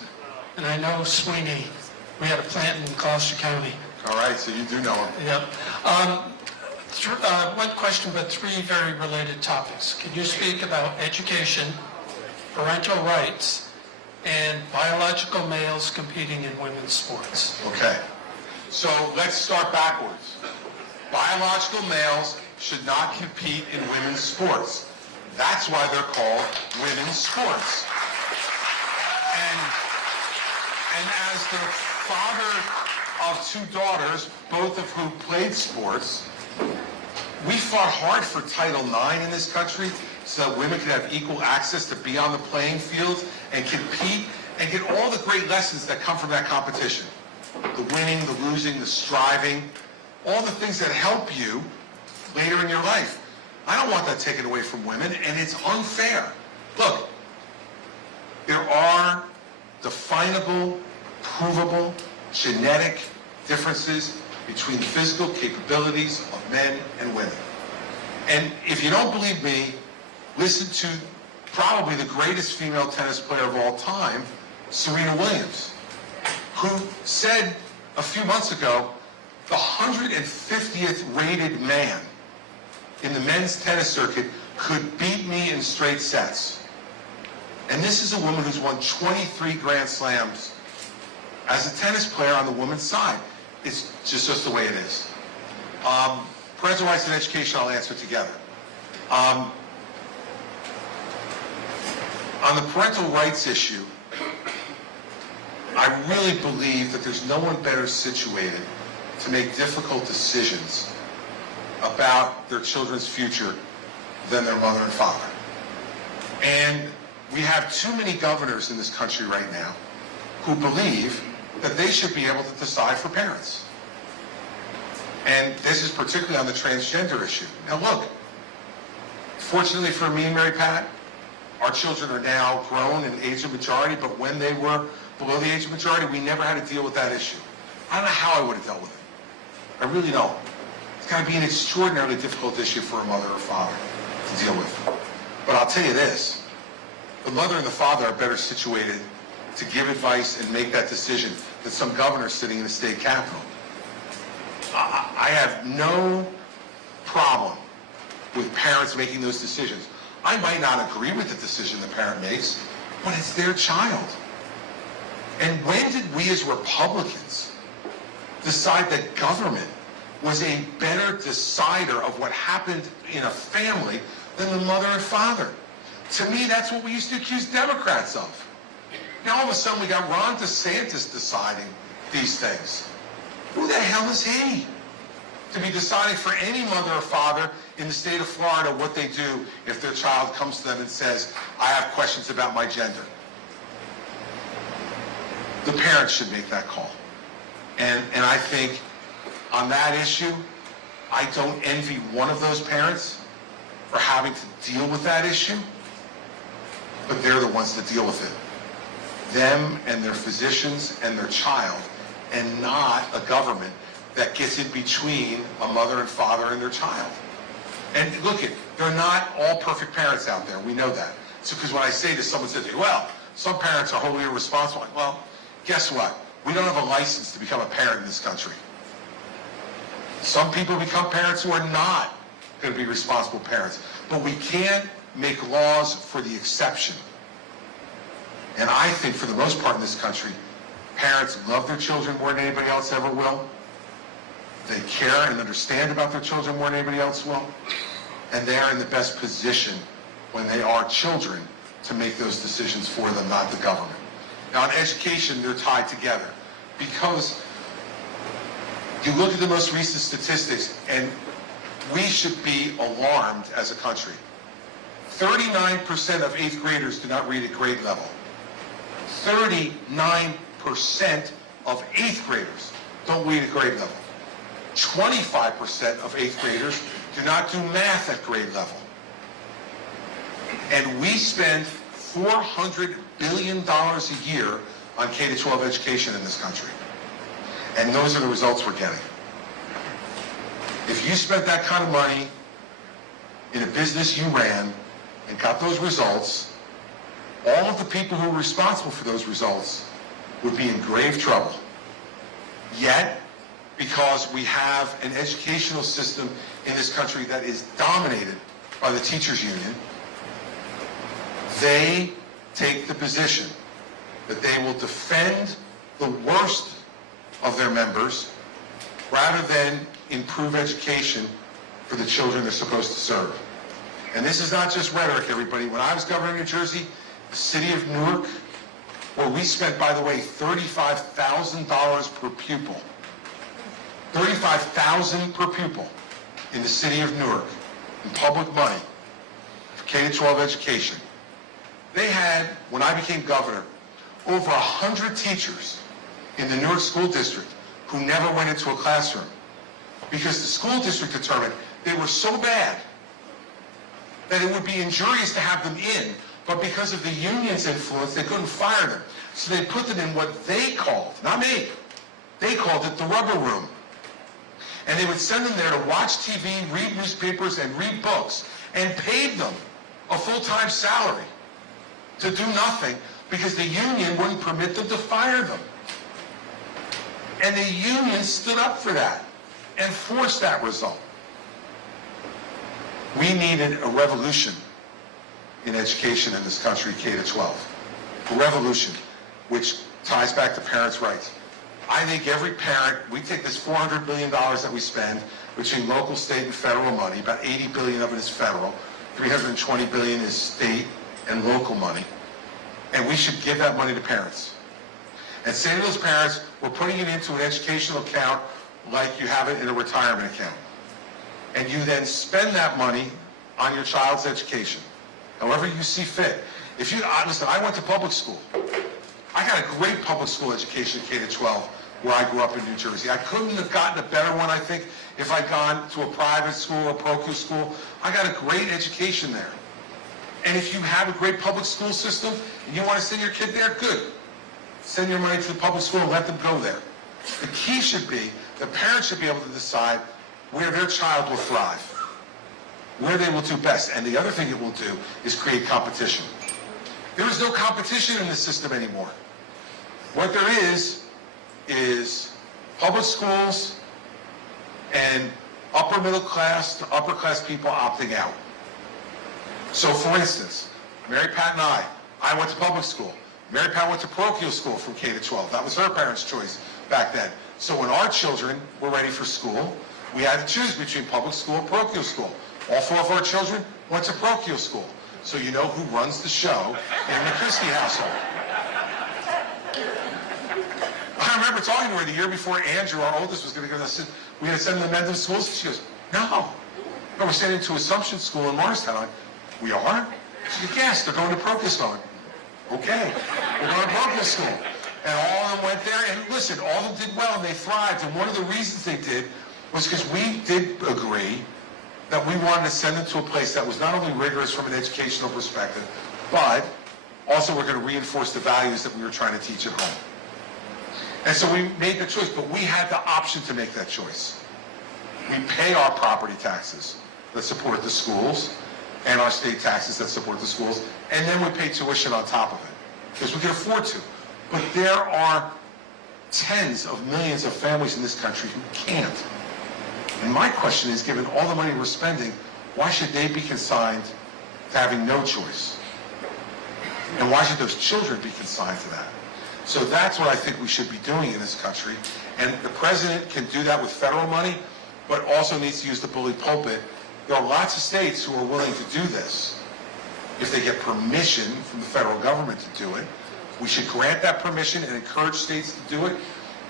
and I know Sweeney. We had a plant in Gloucester County. All right, so you do know him. Yep. One question, but three very related topics. Can you speak about education, parental rights, and biological males competing in women's sports? Okay. So let's start backwards. Biological males should not compete in women's sports. That's why they're called women's sports. And as the father of two daughters, both of whom played sports, we fought hard for Title IX in this country so that women could have equal access to be on the playing field and compete and get all the great lessons that come from that competition. The winning, the losing, the striving, all the things that help you later in your life. I don't want that taken away from women, and it's unfair. Look, there are definable, provable, genetic differences between the physical capabilities of men and women. And if you don't believe me, listen to probably the greatest female tennis player of all time, Serena Williams, who said a few months ago, the 150th rated man in the men's tennis circuit could beat me in straight sets. And this is a woman who's won 23 Grand Slams as a tennis player on the women's side. It's just the way it is. Parental rights and education, I'll answer together. On the parental rights issue, I really believe that there's no one better situated to make difficult decisions about their children's future than their mother and father. And we have too many governors in this country right now who believe that they should be able to decide for parents. And this is particularly on the transgender issue. Now look, fortunately for me and Mary Pat, our children are now grown and age of majority, but when they were below the age of majority, we never had to deal with that issue. I don't know how I would have dealt with it. I really don't. It's got to be an extraordinarily difficult issue for a mother or father to deal with. But I'll tell you this, the mother and the father are better situated to give advice and make that decision than some governor sitting in the state capitol. I have no problem with parents making those decisions. I might not agree with the decision the parent makes, but it's their child. And when did we as Republicans decide that government was a better decider of what happened in a family than the mother and father? To me, that's what we used to accuse Democrats of. Now all of a sudden we got Ron DeSantis deciding these things. Who the hell is he to be deciding for any mother or father in the state of Florida what they do if their child comes to them and says, I have questions about my gender? The parents should make that call. And I think on that issue, I don't envy one of those parents for having to deal with that issue, but they're the ones that deal with it. Them and their physicians and their child, and not a government that gets in between a mother and father and their child. And look, there are not all perfect parents out there. We know that. So because when I say to someone, says, well, some parents are wholly irresponsible. Well, guess what? We don't have a license to become a parent in this country. Some people become parents who are not going to be responsible parents. But we can't make laws for the exception. And I think for the most part in this country, parents love their children more than anybody else ever will. They care and understand about their children more than anybody else will. And they are in the best position when they are children to make those decisions for them, not the government. Now, in education, they're tied together because you look at the most recent statistics, and we should be alarmed as a country. 39% of 8th graders do not read at grade level. 39% of 8th graders don't read at grade level. 25% of 8th graders do not do math at grade level. And we spend $400 billion a year on K-12 education in this country. And those are the results we're getting. If you spent that kind of money in a business you ran and got those results, all of the people who are responsible for those results would be in grave trouble. Yet, because we have an educational system in this country that is dominated by the teachers union, they take the position that they will defend the worst of their members rather than improve education for the children they're supposed to serve. And this is not just rhetoric, everybody. When I was governor of New Jersey, the city of Newark, where we spent, by the way, $35,000 per pupil, $35,000 per pupil in the city of Newark in public money for K-12 education. They had, when I became governor, over 100 teachers in the Newark School District who never went into a classroom because the school district determined they were so bad that it would be injurious to have them in, but because of the union's influence, they couldn't fire them. So they put them in what they called, not me, they called it the rubber room. And they would send them there to watch TV, read newspapers, and read books, and paid them a full-time salary to do nothing because the union wouldn't permit them to fire them. And the union stood up for that and forced that result. We needed a revolution in education in this country, K-12. A revolution, which ties back to parents' rights. I think every parent, we take this $400 billion that we spend between local, state, and federal money, about $80 billion of it is federal, $320 billion is state and local money, and we should give that money to parents. And say to those parents, we're putting it into an educational account like you have it in a retirement account. And you then spend that money on your child's education, however you see fit. If you, listen, I went to public school. I got a great public school education, K-12, where I grew up in New Jersey. I couldn't have gotten a better one, I think, if I'd gone to a private school or parochial school. I got a great education there. And if you have a great public school system and you want to send your kid there, good. Send your money to the public school and let them go there. The key should be, the parents should be able to decide where their child will thrive, where they will do best. And the other thing it will do is create competition. There is no competition in the system anymore. What there is public schools and upper middle class to upper class people opting out. So for instance, Mary Pat and I went to public school. Mary Pat went to parochial school from K-12. That was her parents' choice back then. So when our children were ready for school, we had to choose between public school and parochial school. All four of our children went to parochial school. So you know who runs the show in the Christie household. I remember talking to her the year before Andrew, our oldest, was going to go. I said, we had to send them to Mendham schools. She goes, no, we're sending them to Assumption School in Morristown. I'm like, we are? She said, yes, they're going to parochial school. Okay, we're going to parochial school. And all of them went there, and listen, all of them did well, and they thrived. And one of the reasons they did was because we did agree that we wanted to send them to a place that was not only rigorous from an educational perspective, but also we're going to reinforce the values that we were trying to teach at home. And so we made the choice, but we had the option to make that choice. We pay our property taxes that support the schools and our state taxes that support the schools, and then we pay tuition on top of it, because we can afford to. But there are tens of millions of families in this country who can't. And my question is, given all the money we're spending, why should they be consigned to having no choice? And why should those children be consigned to that? So that's what I think we should be doing in this country. And the president can do that with federal money, but also needs to use the bully pulpit. There are lots of states who are willing to do this. If they get permission from the federal government to do it, we should grant that permission and encourage states to do it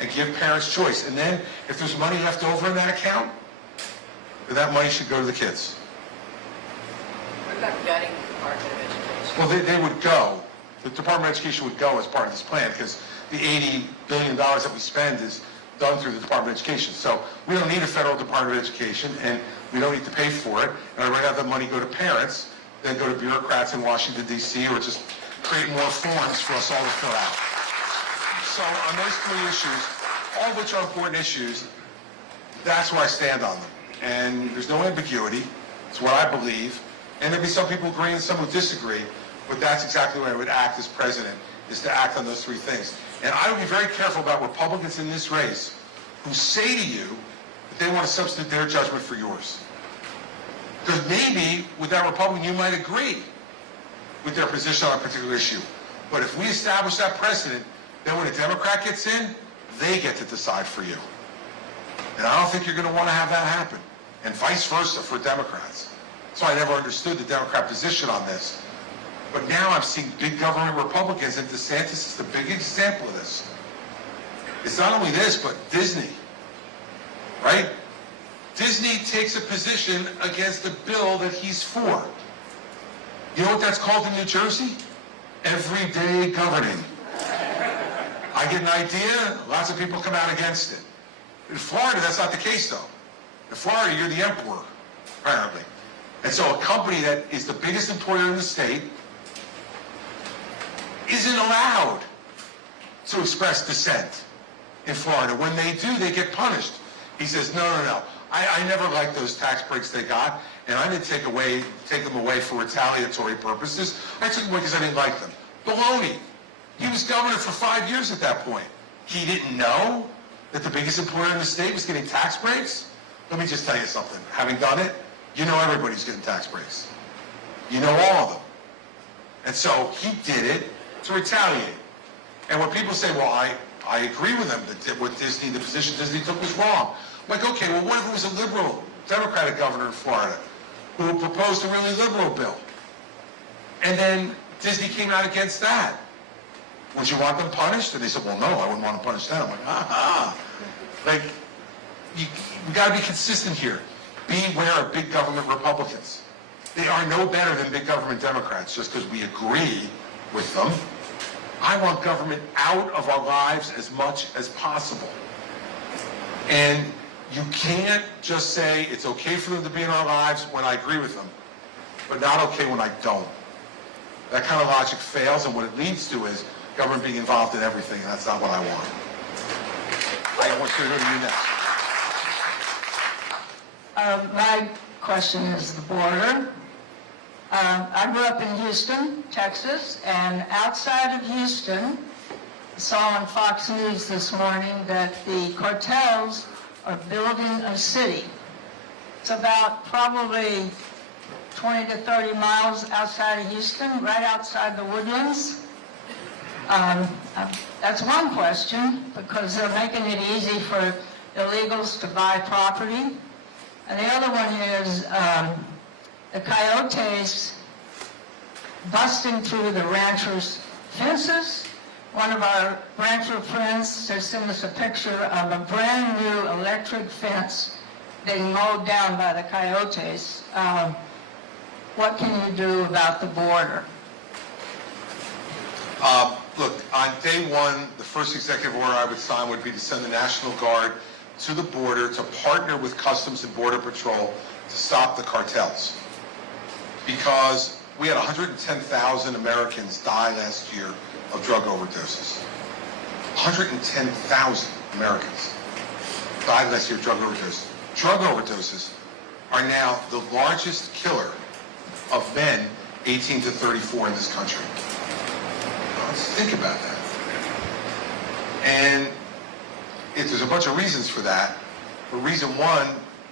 and give parents choice. And then if there's money left over in that account, then that money should go to the kids. What about gutting the Department of Education? Well, they would go. The Department of Education would go as part of this plan because the $80 billion that we spend is done through the Department of Education. So we don't need a federal Department of Education, and we don't need to pay for it. And I'd rather have the money go to parents than go to bureaucrats in Washington DC or just create more forms for us all to fill out. So on those three issues, all of which are important issues, that's where I stand on them. And there's no ambiguity. It's what I believe. And there'll be some people agree and some who disagree, but that's exactly the way I would act as president, is to act on those three things. And I would be very careful about Republicans in this race who say to you that they want to substitute their judgment for yours. Because maybe with that Republican you might agree with their position on a particular issue. But if we establish that precedent, then when a Democrat gets in, they get to decide for you. And I don't think you're going to want to have that happen. And vice versa for Democrats. So I never understood the Democrat position on this. But now I'm seeing big government Republicans, and DeSantis is the big example of this. It's not only this, but Disney, right? Disney takes a position against a bill that he's for. You know what that's called in New Jersey? Everyday governing. I get an idea, lots of people come out against it. In Florida, that's not the case, though. In Florida, you're the emperor, apparently. And so a company that is the biggest employer in the state isn't allowed to express dissent in Florida. When they do, they get punished. He says, no. I never liked those tax breaks they got, and I didn't take them away for retaliatory purposes. I took them away because I didn't like them. Baloney. He was governor for 5 years at that point. He didn't know that the biggest employer in the state was getting tax breaks? Let me just tell you something. Having done it, you know everybody's getting tax breaks. You know all of them. And so he did it to retaliate. And when people say, well, I agree with them that what Disney, the position Disney took was wrong. I'm like, okay, well, what if it was a liberal, Democratic governor in Florida who proposed a really liberal bill? And then Disney came out against that. Would you want them punished? And they said, well, no, I wouldn't want to punish them. I'm like, Like, we got to be consistent here. Beware of big government Republicans. They are no better than big government Democrats just because we agree with them. I want government out of our lives as much as possible. And you can't just say it's okay for them to be in our lives when I agree with them, but not okay when I don't. That kind of logic fails, and what it leads to is government being involved in everything, and that's not what I want. I want to go to you next. My question is the border. I grew up in Houston, Texas, and outside of Houston, I saw on Fox News this morning that the cartels are building a city. It's about probably 20 to 30 miles outside of Houston, right outside the Woodlands. That's one question, because they're making it easy for illegals to buy property. And the other one is the coyotes busting through the ranchers' fences. One of our rancher friends just sent us a picture of a brand new electric fence being mowed down by the coyotes. What can you do about the border? Look, on day one, the first executive order I would sign would be to send the National Guard to the border to partner with Customs and Border Patrol to stop the cartels. Because we had 110,000 Americans die last year of drug overdoses. 110,000 Americans died last year of drug overdoses. Drug overdoses are now the largest killer of men 18 to 34 in this country. Let's think about that. And there's a bunch of reasons for that. But reason one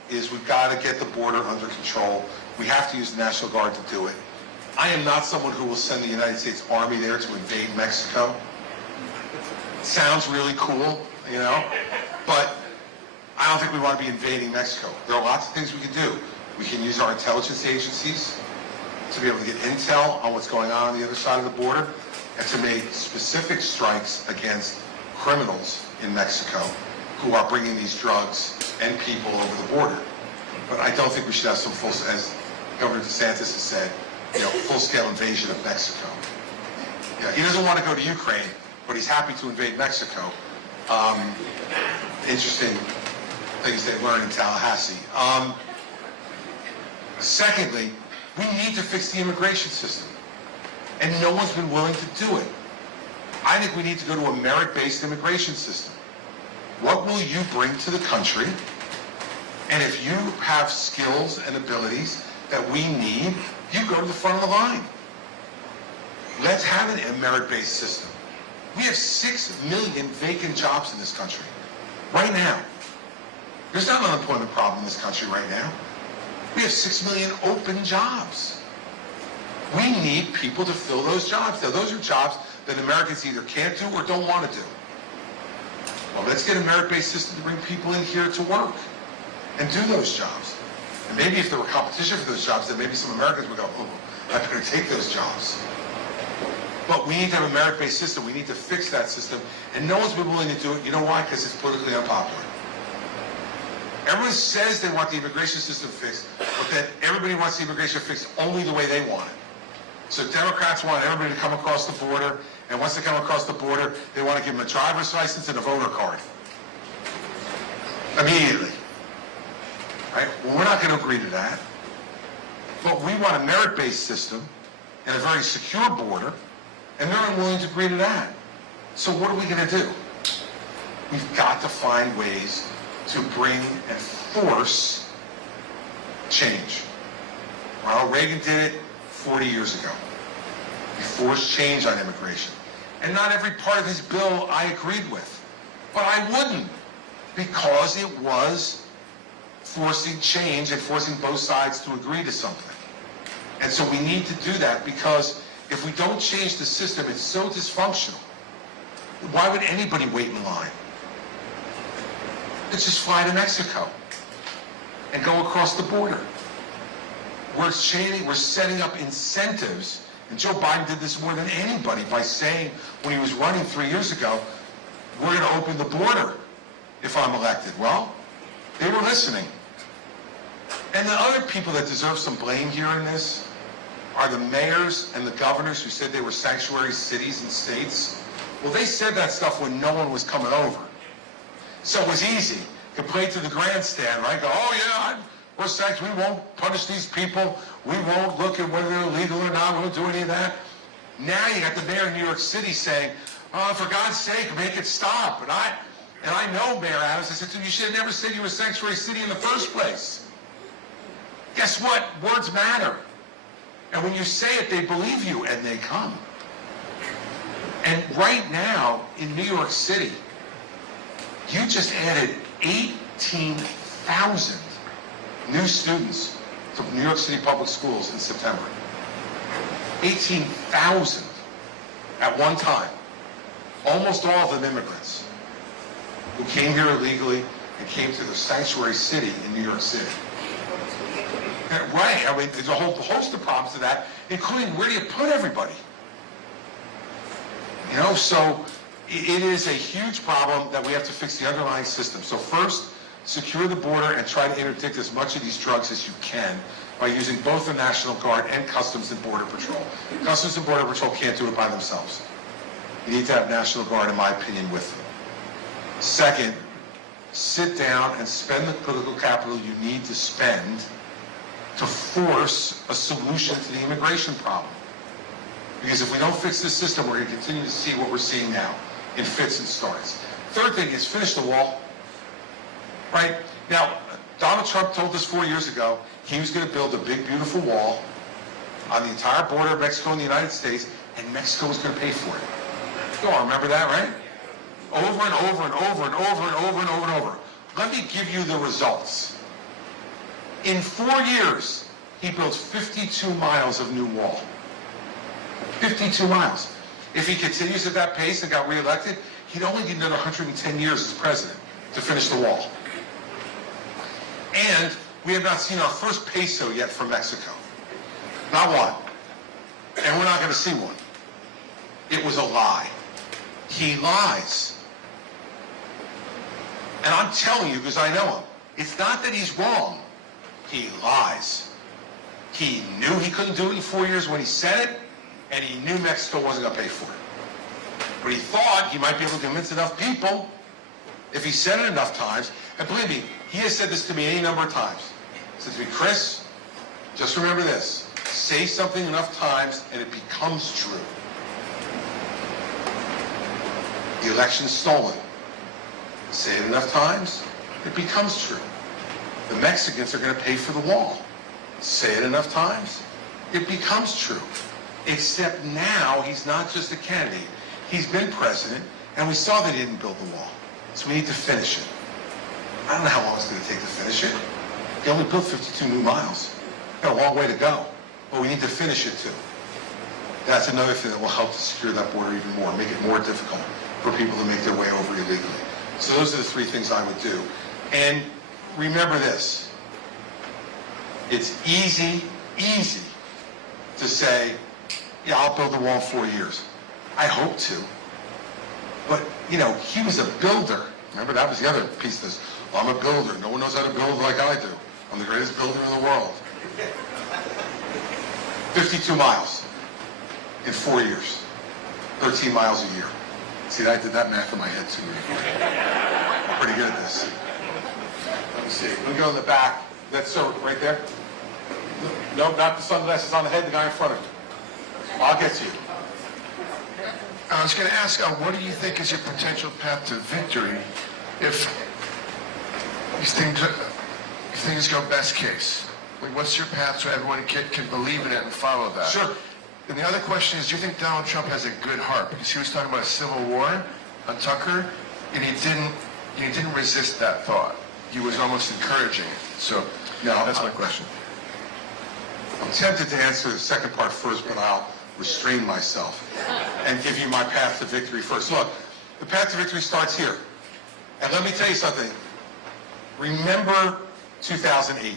is we've got to get the border under control. We have to use the National Guard to do it. I am not someone who will send the United States Army there to invade Mexico. It sounds really cool, you know, but I don't think we want to be invading Mexico. There are lots of things we can do. We can use our intelligence agencies to be able to get intel on what's going on the other side of the border and to make specific strikes against criminals in Mexico who are bringing these drugs and people over the border. But I don't think we should have some full, as Governor DeSantis has said, full-scale invasion of Mexico. He doesn't want to go to Ukraine, but he's happy to invade Mexico. Interesting things they learn in Tallahassee. Secondly, We need to fix the immigration system. And no one's been willing to do it. I think we need to go to a merit-based immigration system. What will you bring to the country? And if you have skills and abilities that we need, you go to the front of the line. Let's have a merit-based system. We have 6 million vacant jobs in this country right now. There's not an unemployment problem in this country right now. We have 6 million open jobs. We need people to fill those jobs. Now, those are jobs that Americans either can't do or don't want to do. Well, let's get a merit-based system to bring people in here to work and do those jobs. And maybe if there were competition for those jobs, then maybe some Americans would go, oh, I'm going to take those jobs. But we need to have a merit-based system. We need to fix that system. And no one's been willing to do it. You know why? Because it's politically unpopular. Everyone says they want the immigration system fixed, but then everybody wants the immigration fixed only the way they want it. So Democrats want everybody to come across the border, and once they come across the border, they want to give them a driver's license and a voter card. Immediately. Right? Well, we're not going to agree to that. But we want a merit-based system and a very secure border, and they're unwilling to agree to that. So what are we going to do? We've got to find ways to bring and force change. Ronald Reagan did it 40 years ago. He forced change on immigration. And not every part of his bill I agreed with. But I wouldn't, because it was forcing change and forcing both sides to agree to something. And so we need to do that, because if we don't change the system, it's so dysfunctional. Why would anybody wait in line? Let's just fly to Mexico and go across the border. We're setting up incentives, and Joe Biden did this more than anybody by saying, when he was running 3 years ago, we're going to open the border if I'm elected. Well, they were listening. And the other people that deserve some blame here in this are the mayors and the governors who said they were sanctuary cities and states. Well, they said that stuff when no one was coming over. So it was easy. Complain to the grandstand, right? Go, oh yeah, we're sanctuary, we won't punish these people. We won't look at whether they're illegal or not. We won't do any of that. Now you got the mayor of New York City saying, oh, for God's sake, make it stop. And I know Mayor Adams. I said to him, you should have never said you were a sanctuary city in the first place. Guess what? Words matter. And when you say it, they believe you, and they come. And right now, in New York City, you just added 18,000 new students to New York City public schools in September. 18,000 at one time. Almost all of them immigrants who came here illegally and came to the sanctuary city in New York City. Right, I mean, there's a whole host of problems to that, including where do you put everybody? You know, so it is a huge problem that we have to fix the underlying system. So first, secure the border and try to interdict as much of these drugs as you can by using both the National Guard and Customs and Border Patrol. Customs and Border Patrol can't do it by themselves. You need to have National Guard, in my opinion, with them. Second, sit down and spend the political capital you need to spend to force a solution to the immigration problem. Because if we don't fix this system, we're going to continue to see what we're seeing now in fits and starts. Third thing is finish the wall. Right? Now, Donald Trump told us 4 years ago he was going to build a big, beautiful wall on the entire border of Mexico and the United States, and Mexico was going to pay for it. You all remember that, right? Over and over and over and over and over and over and over. Let me give you the results. In 4 years, he built 52 miles of new wall. 52 miles. If he continues at that pace and got reelected, he'd only need another 110 years as president to finish the wall. And we have not seen our first peso yet from Mexico. Not one. And we're not going to see one. It was a lie. He lies. And I'm telling you, because I know him, it's not that he's wrong. He lies. He knew he couldn't do it in 4 years when he said it, and he knew Mexico wasn't going to pay for it. But he thought he might be able to convince enough people if he said it enough times. And believe me, he has said this to me any number of times. He said to me, Chris, just remember this. Say something enough times and it becomes true. The election's stolen. Say it enough times, it becomes true. The Mexicans are going to pay for the wall. Say it enough times, it becomes true. Except now he's not just a candidate. He's been president, and we saw that he didn't build the wall. So we need to finish it. I don't know how long it's going to take to finish it. He only built 52 new miles. Got a long way to go, but we need to finish it too. That's another thing that will help to secure that border even more, make it more difficult for people to make their way over illegally. So those are the three things I would do. And remember this, it's easy to say, yeah, I'll build the wall in 4 years. I hope to. But, you know, he was a builder. Remember, that was the other piece of this. Well, I'm a builder. No one knows how to build like I do. I'm the greatest builder in the world. 52 miles in 4 years. 13 miles a year. See, I did that math in my head too. I'm pretty good at this. Let me see. Let me go in the back. That's right there. No, not the sunglasses on the head, the guy in front of you. I'll get to you. I was going to ask, what do you think is your potential path to victory if these things go best case? Like, what's your path so everyone can believe in it and follow that? Sure. And the other question is, do you think Donald Trump has a good heart? Because he was talking about a civil war on Tucker, and he didn't resist that thought. He was almost encouraging it. So, No, that's my question. I'm tempted to answer the second part first, but I'll restrain myself and give you my path to victory first. Look, the path to victory starts here. And let me tell you something. Remember 2008.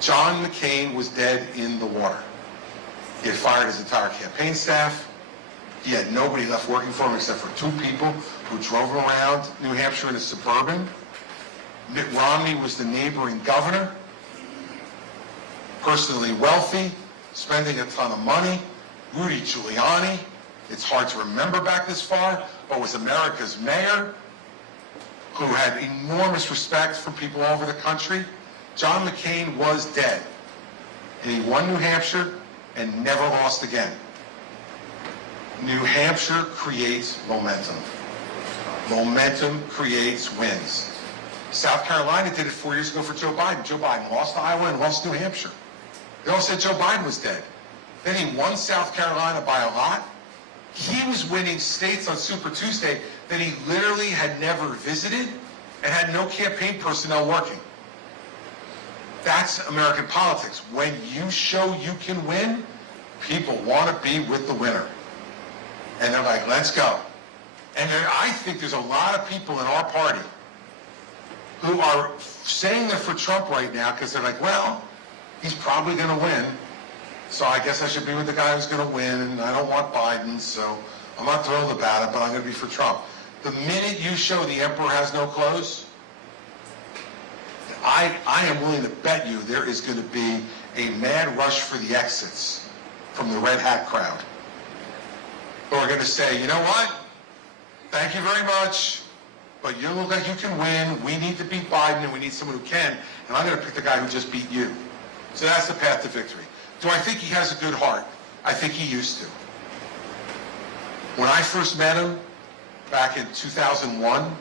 John McCain was dead in the water. He had fired his entire campaign staff. He had nobody left working for him except for 2 people who drove him around New Hampshire in a Suburban. Mitt Romney was the neighboring governor, personally wealthy, spending a ton of money. Rudy Giuliani, it's hard to remember back this far, but was America's mayor, who had enormous respect for people all over the country. John McCain was dead. And he won New Hampshire and never lost again. New Hampshire creates momentum. Momentum creates wins. South Carolina did it 4 years ago for Joe Biden. Joe Biden lost Iowa and lost New Hampshire. They all said Joe Biden was dead. Then he won South Carolina by a lot. He was winning states on Super Tuesday that he literally had never visited and had no campaign personnel working. That's American politics. When you show you can win, people want to be with the winner. And they're like, let's go. And I think there's a lot of people in our party who are saying they're for Trump right now because they're like, well, he's probably going to win, so I guess I should be with the guy who's going to win, and I don't want Biden, so I'm not thrilled about it, but I'm going to be for Trump. The minute you show the emperor has no clothes, I am willing to bet you there is going to be a mad rush for the exits from the red hat crowd. Who are going to say, you know what? Thank you very much, but you look like you can win. We need to beat Biden, and we need someone who can, and I'm going to pick the guy who just beat you. So that's the path to victory. Do I think he has a good heart? I think he used to. When I first met him back in 2001,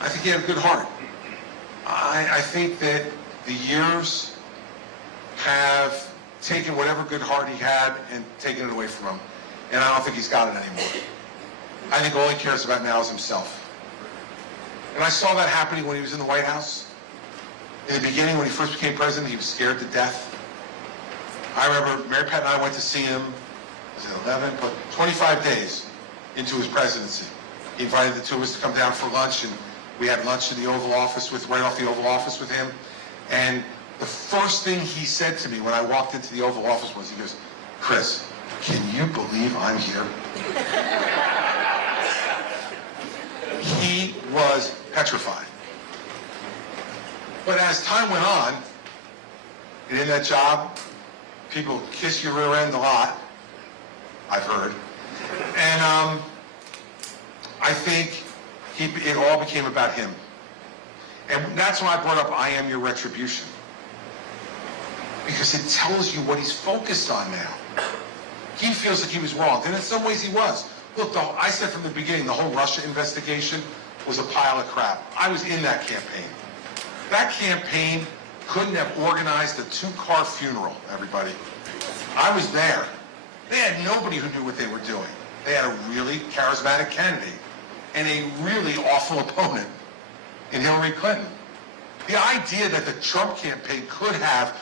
I think he had a good heart. I think that the years have taken whatever good heart he had and taken it away from him. And I don't think he's got it anymore. I think all he cares about now is himself. And I saw that happening when he was in the White House. In the beginning, when he first became president, he was scared to death. I remember Mary Pat and I went to see him, was it 11, but 25 days into his presidency. He invited the 2 of us to come down for lunch, and we had lunch in the Oval Office right off the Oval Office with him. And the first thing he said to me when I walked into the Oval Office was, he goes, Chris, can you believe I'm here? He was petrified. But as time went on, and in that job, people kiss your rear end a lot, I've heard. And I think it all became about him. And that's why I brought up I am your retribution. because it tells you what he's focused on now. He feels like he was wrong, and in some ways he was. Look, I said from the beginning, the whole Russia investigation was a pile of crap. I was in that campaign. That campaign couldn't have organized a 2-car funeral, everybody. I was there. They had nobody who knew what they were doing. They had a really charismatic candidate and a really awful opponent in Hillary Clinton. The idea that the Trump campaign could have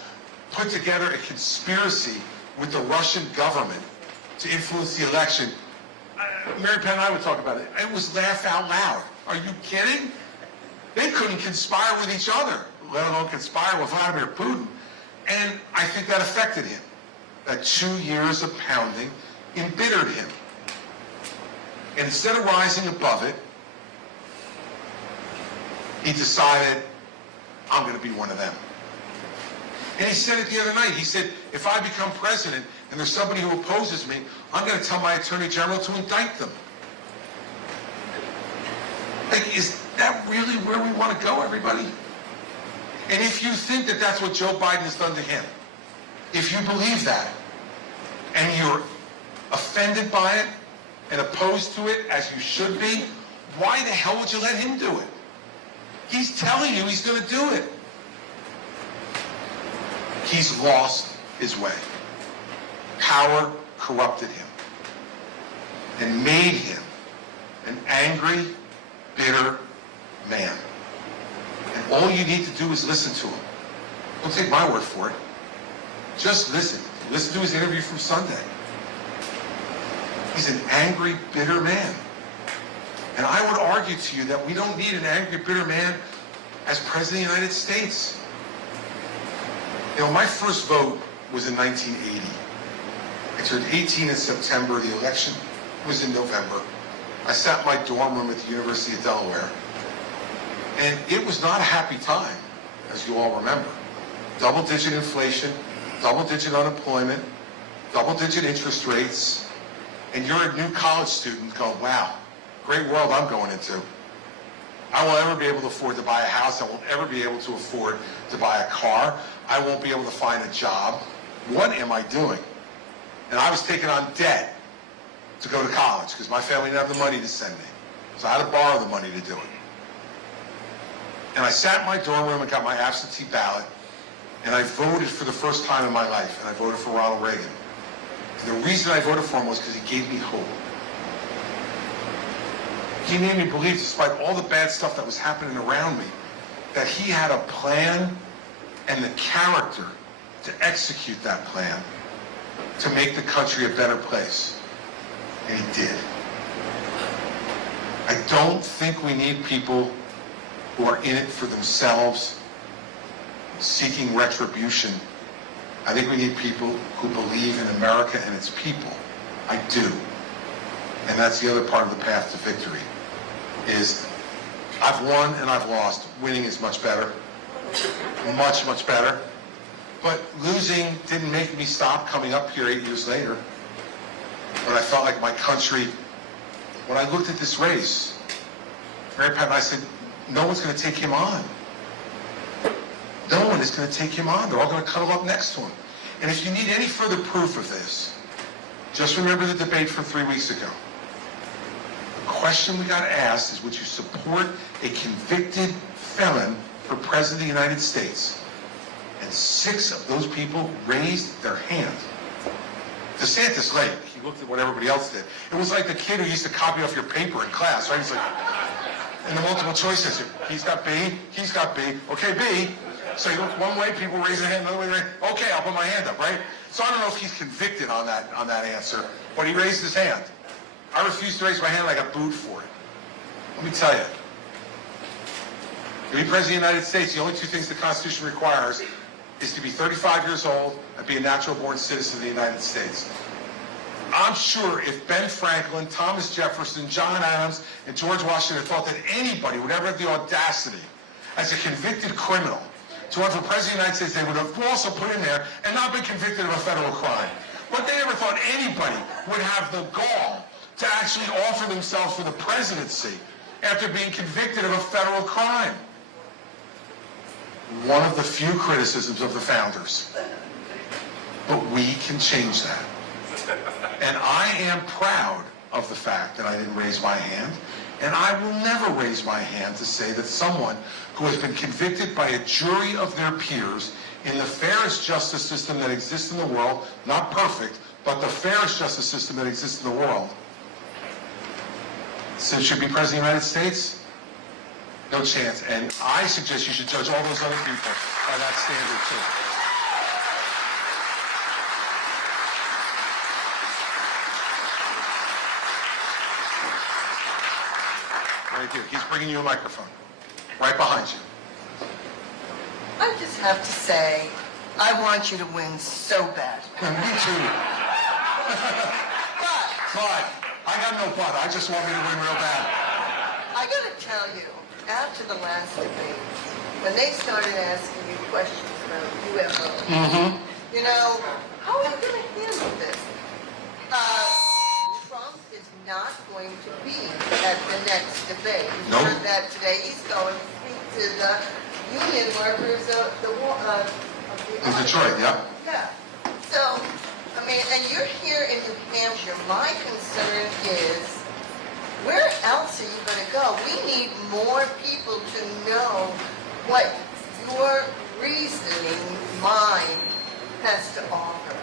put together a conspiracy with the Russian government to influence the election, Mary Penn and I would talk about it. It was laugh out loud. Are you kidding? They couldn't conspire with each other, let alone conspire with Vladimir Putin. And I think that affected him. That 2 years of pounding embittered him. And instead of rising above it, he decided, I'm going to be one of them. And he said it the other night. He said, if I become president and there's somebody who opposes me, I'm going to tell my attorney general to indict them. Like, is that really where we want to go, everybody? And if you think that that's what Joe Biden has done to him, if you believe that, and you're offended by it and opposed to it, as you should be, why the hell would you let him do it? He's telling you he's going to do it. He's lost his way. Power corrupted him and made him an angry, bitter man. And all you need to do is listen to him. Don't take my word for it. Just listen. Listen to his interview from Sunday. He's an angry, bitter man. And I would argue to you that we don't need an angry, bitter man as President of the United States. You know, my first vote was in 1980. I turned 18 in September. The election was in November. I sat in my dorm room at the University of Delaware. And it was not a happy time, as you all remember. Double-digit inflation, double-digit unemployment, double-digit interest rates, and you're a new college student going, wow, great world I'm going into. I won't ever be able to afford to buy a house. I won't ever be able to afford to buy a car. I won't be able to find a job. What am I doing? And I was taking on debt to go to college because my family didn't have the money to send me. So I had to borrow the money to do it. And I sat in my dorm room and got my absentee ballot, and I voted for the first time in my life, and I voted for Ronald Reagan. And the reason I voted for him was because he gave me hope. He made me believe, despite all the bad stuff that was happening around me, that he had a plan and the character to execute that plan to make the country a better place. And he did. I don't think we need people who are in it for themselves, seeking retribution. I think we need people who believe in America and its people. I do. And that's the other part of the path to victory, is I've won and I've lost. Winning is much better. Much, much better. But losing didn't make me stop coming up here 8 years later. But I felt like my country, when I looked at this race, Mary Pat and I said, no one's going to take him on. No one is going to take him on. They're all going to cuddle up next to him. And if you need any further proof of this, just remember the debate from 3 weeks ago. The question we got to ask is, would you support a convicted felon for President of the United States? And 6 of those people raised their hand. DeSantis late. He looked at what everybody else did. It was like the kid who used to copy off your paper in class, right? He's like, and the multiple choice answer. He's got B, he's got B. Okay, B. So he looked one way, people raise their hand, another way, okay, I'll put my hand up, right? So I don't know if he's convicted on that answer, but he raised his hand. I refused to raise my hand, and I got booed for it. Let me tell you. To be President of the United States, the only 2 things the Constitution requires is to be 35 years old and be a natural-born citizen of the United States. I'm sure if Ben Franklin, Thomas Jefferson, John Adams, and George Washington thought that anybody would ever have the audacity, as a convicted criminal, to run for President of the United States, they would have also put in there and not been convicted of a federal crime. But they never thought anybody would have the gall to actually offer themselves for the presidency after being convicted of a federal crime. One of the few criticisms of the founders. We can change that. And I am proud of the fact that I didn't raise my hand, and I will never raise my hand to say that someone who has been convicted by a jury of their peers in the fairest justice system that exists in the world, not perfect, but the fairest justice system that exists in the world, should be President of the United States? No chance. And I suggest you should judge all those other people by that standard too. Right here. He's bringing you a microphone. Right behind you. I just have to say, I want you to win so bad. Me too. But I got no but. I just want me to win real bad. I gotta tell you, after the last debate, when they started asking you questions about UFOs, you know, how are you gonna handle this? Trump is not going to be at the next debate. You Nope. heard that today. He's going to speak to the union workers of the In Detroit, yeah. Yeah. So, I mean, and you're here in New Hampshire. My concern is, where else are you going to go? We need more people to know what your reasoning mind has to offer.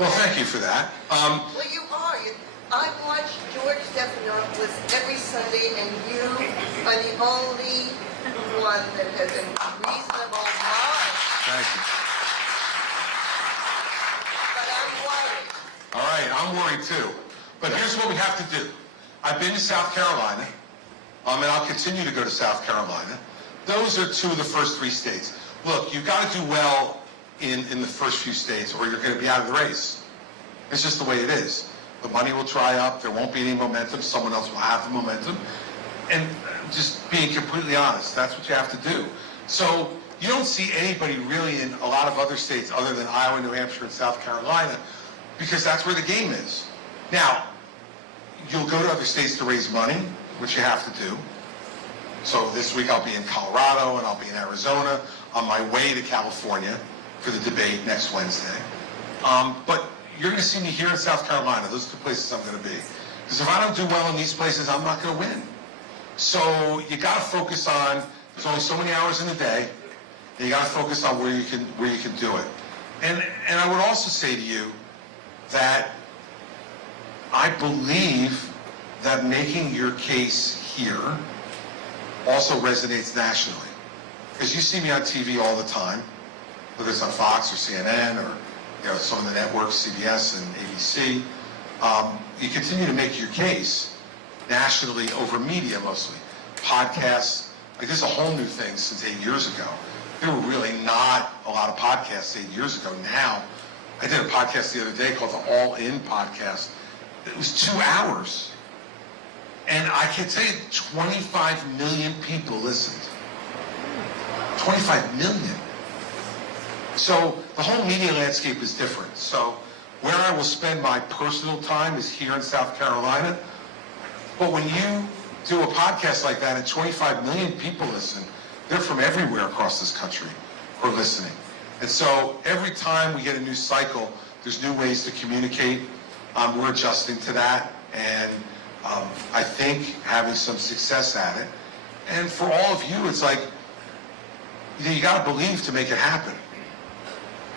Well, thank you for that. Well, you are. I watch George Stephanopoulos every Sunday, and you are the only one that has a reasonable mind. Thank you. But I'm worried. All right, I'm worried too. But here's what we have to do. I've been to South Carolina, and I'll continue to go to South Carolina. Those are two of the first three states. Look, you've got to do well in the first few states, or you're going to be out of the race. It's just the way it is. The money will dry up. There won't be any momentum. Someone else will have the momentum. And just being completely honest, that's what you have to do. So you don't see anybody really in a lot of other states other than Iowa, New Hampshire, and South Carolina, because that's where the game is. Now, you'll go to other states to raise money, which you have to do. So this week I'll be in Colorado and I'll be in Arizona on my way to California for the debate next Wednesday. But you're going to see me here in South Carolina. Those are the places I'm going to be. Because if I don't do well in these places, I'm not going to win. So you got to focus on, there's only so many hours in the day, and you got to focus on where you can do it. And I would also say to you that I believe that making your case here also resonates nationally. Because you see me on TV all the time, whether it's on Fox or CNN or some of the networks, CBS and ABC. You continue to make your case nationally over media mostly. Podcasts, like this is a whole new thing since 8 years ago. There were really not a lot of podcasts 8 years ago. Now, I did a podcast the other day called the All In Podcast. It was 2 hours. And I can tell you 25 million people listened. 25 million. So the whole media landscape is different. So where I will spend my personal time is here in South Carolina. But when you do a podcast like that and 25 million people listen, they're from everywhere across this country who are listening. And so every time we get a new cycle, there's new ways to communicate. We're adjusting to that. And I think having some success at it. And for all of you, it's like, you got to believe to make it happen.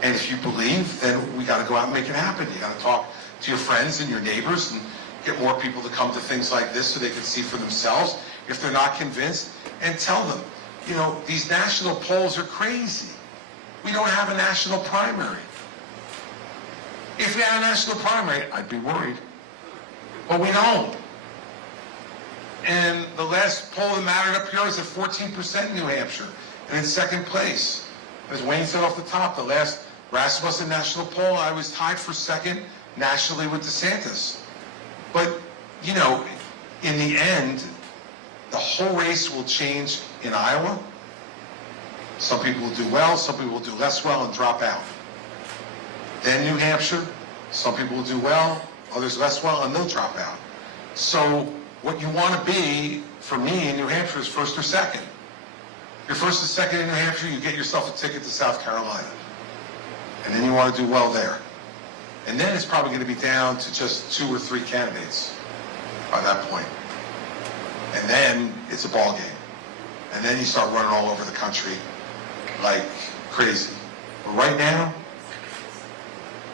And if you believe, then we got to go out and make it happen. You got to talk to your friends and your neighbors and get more people to come to things like this so they can see for themselves if they're not convinced, and tell them, these national polls are crazy. We don't have a national primary. If we had a national primary, I'd be worried. But we don't. And the last poll that mattered up here was at 14% in New Hampshire, and in second place. As Wayne said off the top, the last Rasmussen national poll, I was tied for second nationally with DeSantis. But, in the end, the whole race will change in Iowa. Some people will do well, some people will do less well and drop out. Then New Hampshire, some people will do well, others less well, and they'll drop out. So what you want to be, for me, in New Hampshire is first or second. If you're first or second in New Hampshire, you get yourself a ticket to South Carolina. And then you want to do well there. And then it's probably going to be down to just 2 or 3 candidates by that point. And then it's a ball game. And then you start running all over the country like crazy. But right now,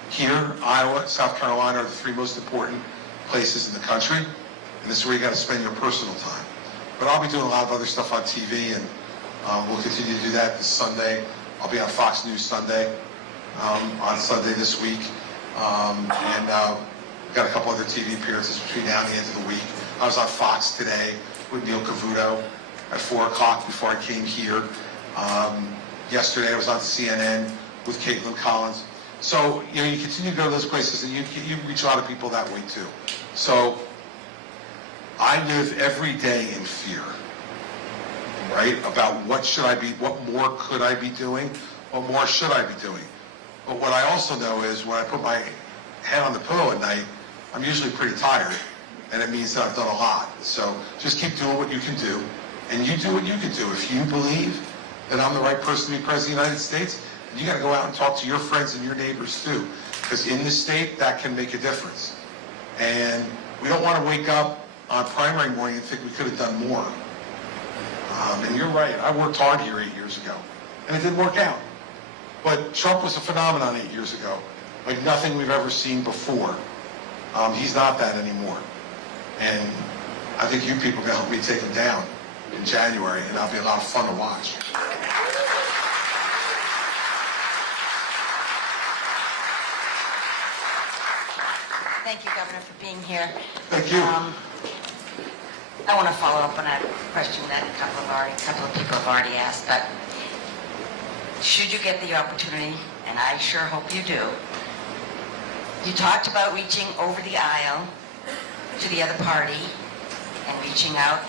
here, Iowa, South Carolina are the 3 most important places in the country. And this is where you got to spend your personal time. But I'll be doing a lot of other stuff on TV, and we'll continue to do that this Sunday. I'll be on Fox News Sunday, on Sunday this week. And we've got a couple other TV appearances between now and the end of the week. I was on Fox today with Neil Cavuto at 4 o'clock before I came here. Yesterday I was on CNN with Caitlin Collins. So, you know, you continue to go to those places and you reach a lot of people that way too. So, I live every day in fear, right? About what more could I be doing? What more should I be doing? But what I also know is when I put my head on the pillow at night, I'm usually pretty tired, and it means that I've done a lot. So just keep doing what you can do, and you do what you can do. If you believe that I'm the right person to be president of the United States, you got to go out and talk to your friends and your neighbors too, because in this state, that can make a difference. And we don't want to wake up on primary morning and think we could have done more. And you're right, I worked hard here 8 years ago, and it didn't work out. But Trump was a phenomenon 8 years ago, like nothing we've ever seen before. He's not that anymore. And I think you people can help me take him down in January, and that'll be a lot of fun to watch. Thank you, Governor, for being here. Thank you. I want to follow up on a question that a couple of people have already asked, but should you get the opportunity, and I sure hope you do, you talked about reaching over the aisle to the other party and reaching out.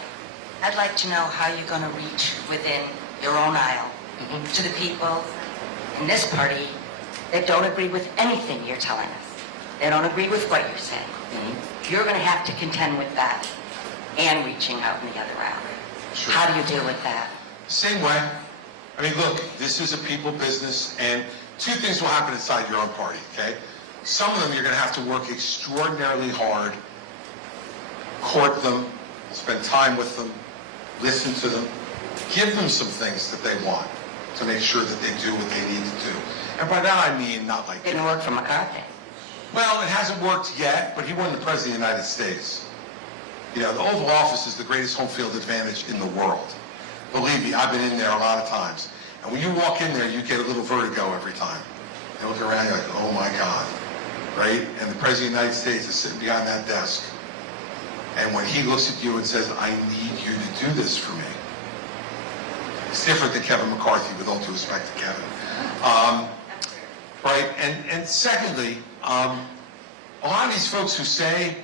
I'd like to know how you're going to reach within your own aisle to the people in this party that don't agree with anything you're telling us. They don't agree with what you're saying. You're going to have to contend with that and reaching out in the other aisle. Sure. How do you deal with that? Same way. I mean, look, this is a people business, and 2 things will happen inside your own party, okay? Some of them you're going to have to work extraordinarily hard, court them, spend time with them, listen to them, give them some things that they want to make sure that they do what they need to do. And by that I mean not like... Didn't work for McCarthy. Well, it hasn't worked yet, but he wasn't the president of the United States. You know, the Oval Office is the greatest home field advantage in the world. Believe me, I've been in there a lot of times. And when you walk in there, you get a little vertigo every time. You look around, you're like, oh my God, right? And the president of the United States is sitting behind that desk. And when he looks at you and says, I need you to do this for me, it's different than Kevin McCarthy, with all due respect to Kevin. Right? And secondly, a lot of these folks who say,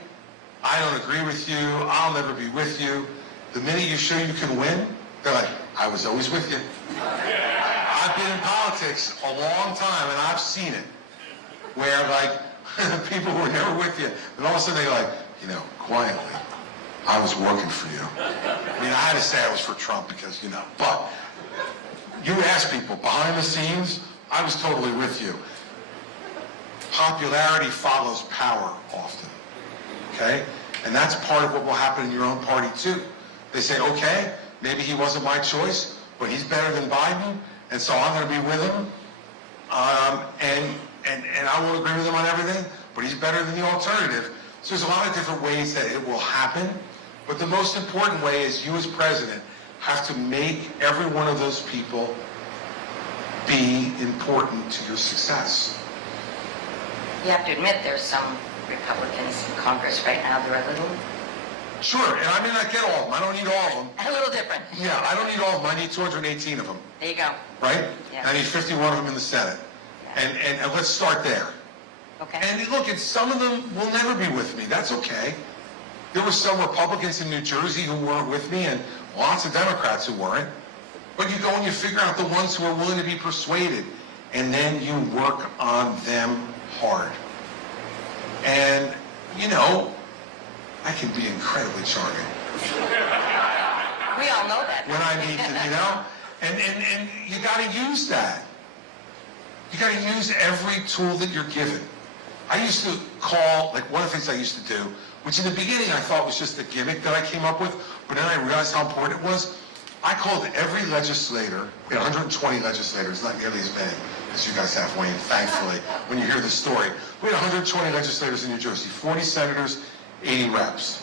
I don't agree with you, I'll never be with you, the minute you show you can win, they're like, I was always with you. I've been in politics a long time, and I've seen it, where like, people were never with you, and all of a sudden they're like, you know, quietly, I was working for you. I mean, I had to say I was for Trump because, you know, but you ask people, behind the scenes, I was totally with you. Popularity follows power often, okay? And that's part of what will happen in your own party too. They say, okay, maybe he wasn't my choice, but he's better than Biden, and so I'm going to be with him. And I won't agree with him on everything, but he's better than the alternative. So there's a lot of different ways that it will happen, but the most important way is you as president have to make every one of those people be important to your success. You have to admit there's some Republicans in Congress right now that are a little... Sure, and I may not get all of them. I don't need all of them. A little different. Yeah, I don't need all of them. I need 218 of them. There you go. Right? Yeah. I need 51 of them in the Senate. And let's start there. Okay. And look, and some of them will never be with me. That's okay. There were some Republicans in New Jersey who weren't with me, and lots of Democrats who weren't. But you go and you figure out the ones who are willing to be persuaded, and then you work on them hard. And, you know, I can be incredibly charming. We all know that. When I meet them, you know? And you got to use that. You got to use every tool that you're given. I used to call, like one of the things I used to do, which in the beginning I thought was just a gimmick that I came up with, but then I realized how important it was. I called every legislator, we had 120 legislators, not nearly as many as you guys have, Wayne, thankfully, when you hear this story. We had 120 legislators in New Jersey, 40 senators, 80 reps.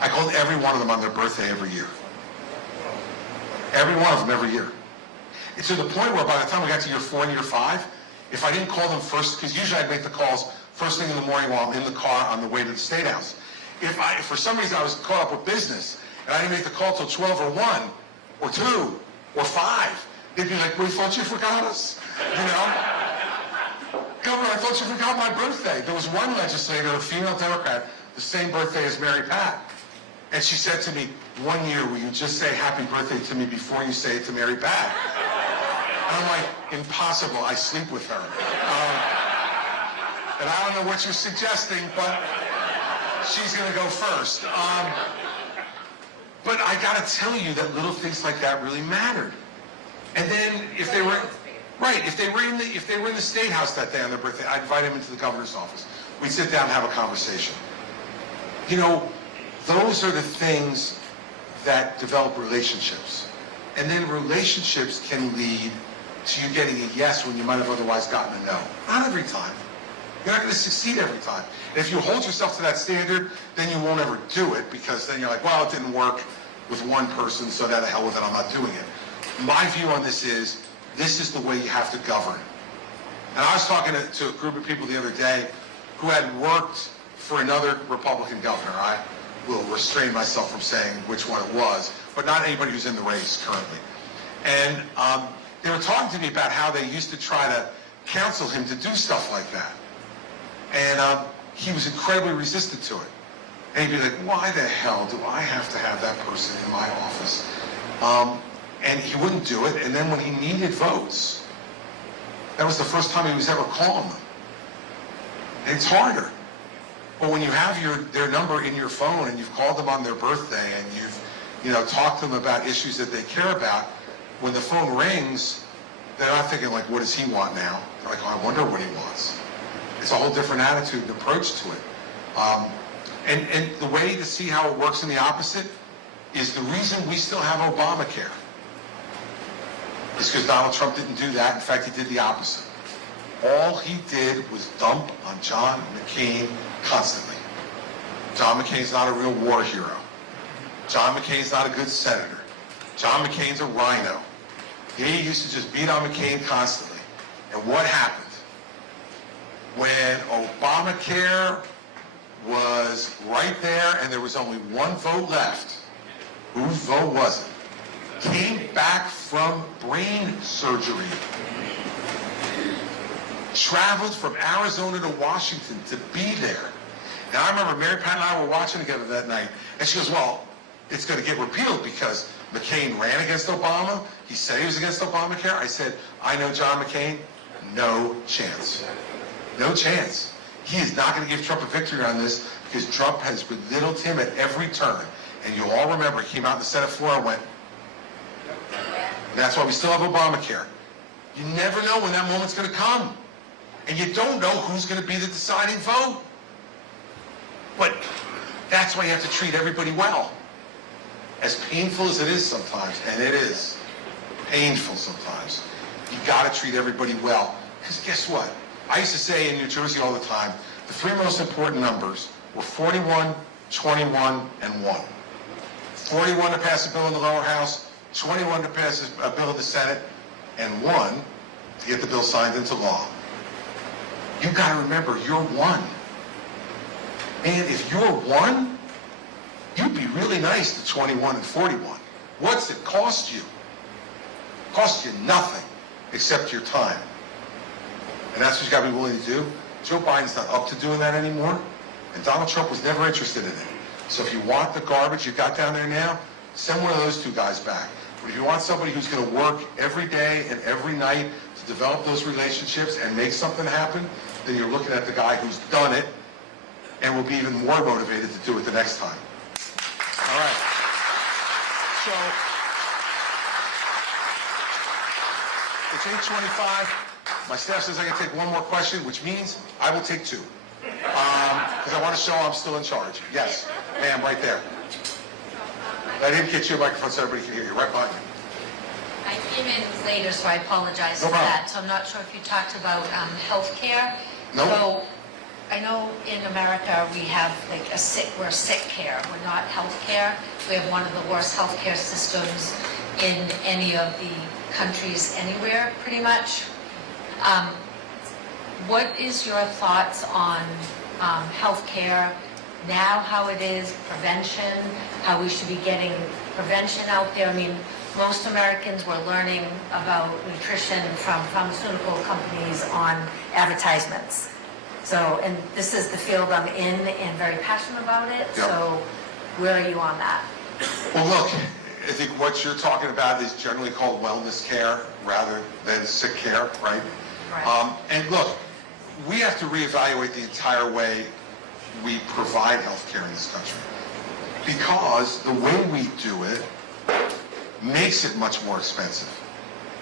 I called every one of them on their birthday every year. Every one of them every year. It's to the point where by the time we got to year 4 and year 5, if I didn't call them first, because usually I'd make the calls first thing in the morning while I'm in the car on the way to the State House. If for some reason I was caught up with business, and I didn't make the call till 12 or 1, or 2, or 5, they'd be like, we thought you forgot us, you know? Governor, I thought you forgot my birthday. There was one legislator, a female Democrat, the same birthday as Mary Pat. And she said to me, one year, will you just say happy birthday to me before you say it to Mary Pat? And I'm like, impossible, I sleep with her. And I don't know what you're suggesting, but she's gonna go first. But I gotta tell you that little things like that really mattered. And then if they were, right, if they were in the State House that day on their birthday, I'd invite them into the governor's office. We'd sit down and have a conversation. You know, those are the things that develop relationships. And then relationships can lead to you getting a yes when you might have otherwise gotten a no. Not every time. You're not going to succeed every time. And if you hold yourself to that standard, then you won't ever do it, because then you're like, well, it didn't work with one person, so now the hell with it, I'm not doing it. My view on this is the way you have to govern. And I was talking to a group of people the other day who had worked for another Republican governor. I will restrain myself from saying which one it was, but not anybody who's in the race currently. And they were talking to me about how they used to try to counsel him to do stuff like that. And he was incredibly resistant to it. And he'd be like, why the hell do I have to have that person in my office? And he wouldn't do it. And then when he needed votes, that was the first time he was ever calling them. And it's harder. But when you have their number in your phone and you've called them on their birthday and you've talked to them about issues that they care about, when the phone rings, they're not thinking like, what does he want now? They're like, oh, I wonder what he wants. It's a whole different attitude and approach to it. And the way to see how it works in the opposite is the reason we still have Obamacare is because Donald Trump didn't do that. In fact, he did the opposite. All he did was dump on John McCain constantly. John McCain's not a real war hero. John McCain's not a good senator. John McCain's a rhino. He used to just beat on McCain constantly. And what happened? When Obamacare was right there and there was only one vote left, whose vote was it? Came back from brain surgery. Traveled from Arizona to Washington to be there. Now I remember Mary Pat and I were watching together that night, and she goes, well, it's going to get repealed because McCain ran against Obama. He said he was against Obamacare. I said, I know John McCain. No chance. No chance. He is not going to give Trump a victory on this because Trump has belittled him at every turn. And you'll all remember, he came out in the Senate floor and went, and that's why we still have Obamacare. You never know when that moment's going to come. And you don't know who's going to be the deciding vote. But that's why you have to treat everybody well. As painful as it is sometimes, and it is painful sometimes, you got to treat everybody well. Because guess what? I used to say in New Jersey all the time, the three most important numbers were 41, 21, and 1. 41 to pass a bill in the lower house, 21 to pass a bill in the Senate, and 1 to get the bill signed into law. You got to remember, you're 1. And if you're 1, you'd be really nice to 21 and 41. What's it cost you? It costs you nothing except your time. And that's what you got to be willing to do. Joe Biden's not up to doing that anymore, and Donald Trump was never interested in it. So if you want the garbage you got down there now, send one of those two guys back. But if you want somebody who's going to work every day and every night to develop those relationships and make something happen, then you're looking at the guy who's done it and will be even more motivated to do it the next time. All right. So it's 8:25. My staff says I can take one more question, which means I will take two. Because I want to show I'm still in charge. Yes, ma'am, right there. I didn't get you a microphone so everybody can hear you. Right behind you. I came in later, so I apologize No for problem. that. So I'm not sure if you talked about healthcare. No. So I know in America we have like we're sick care. We're not healthcare. We have one of the worst healthcare systems in any of the countries anywhere, pretty much. What is your thoughts on healthcare now, how it is, prevention, how we should be getting prevention out there? I mean, most Americans were learning about nutrition from pharmaceutical companies on advertisements. So, and this is the field I'm in and very passionate about it. Yep. So where are you on that? Well, look, I think what you're talking about is generally called wellness care rather than sick care, right? Right. And look, we have to reevaluate the entire way we provide health care in this country. Because the way we do it makes it much more expensive.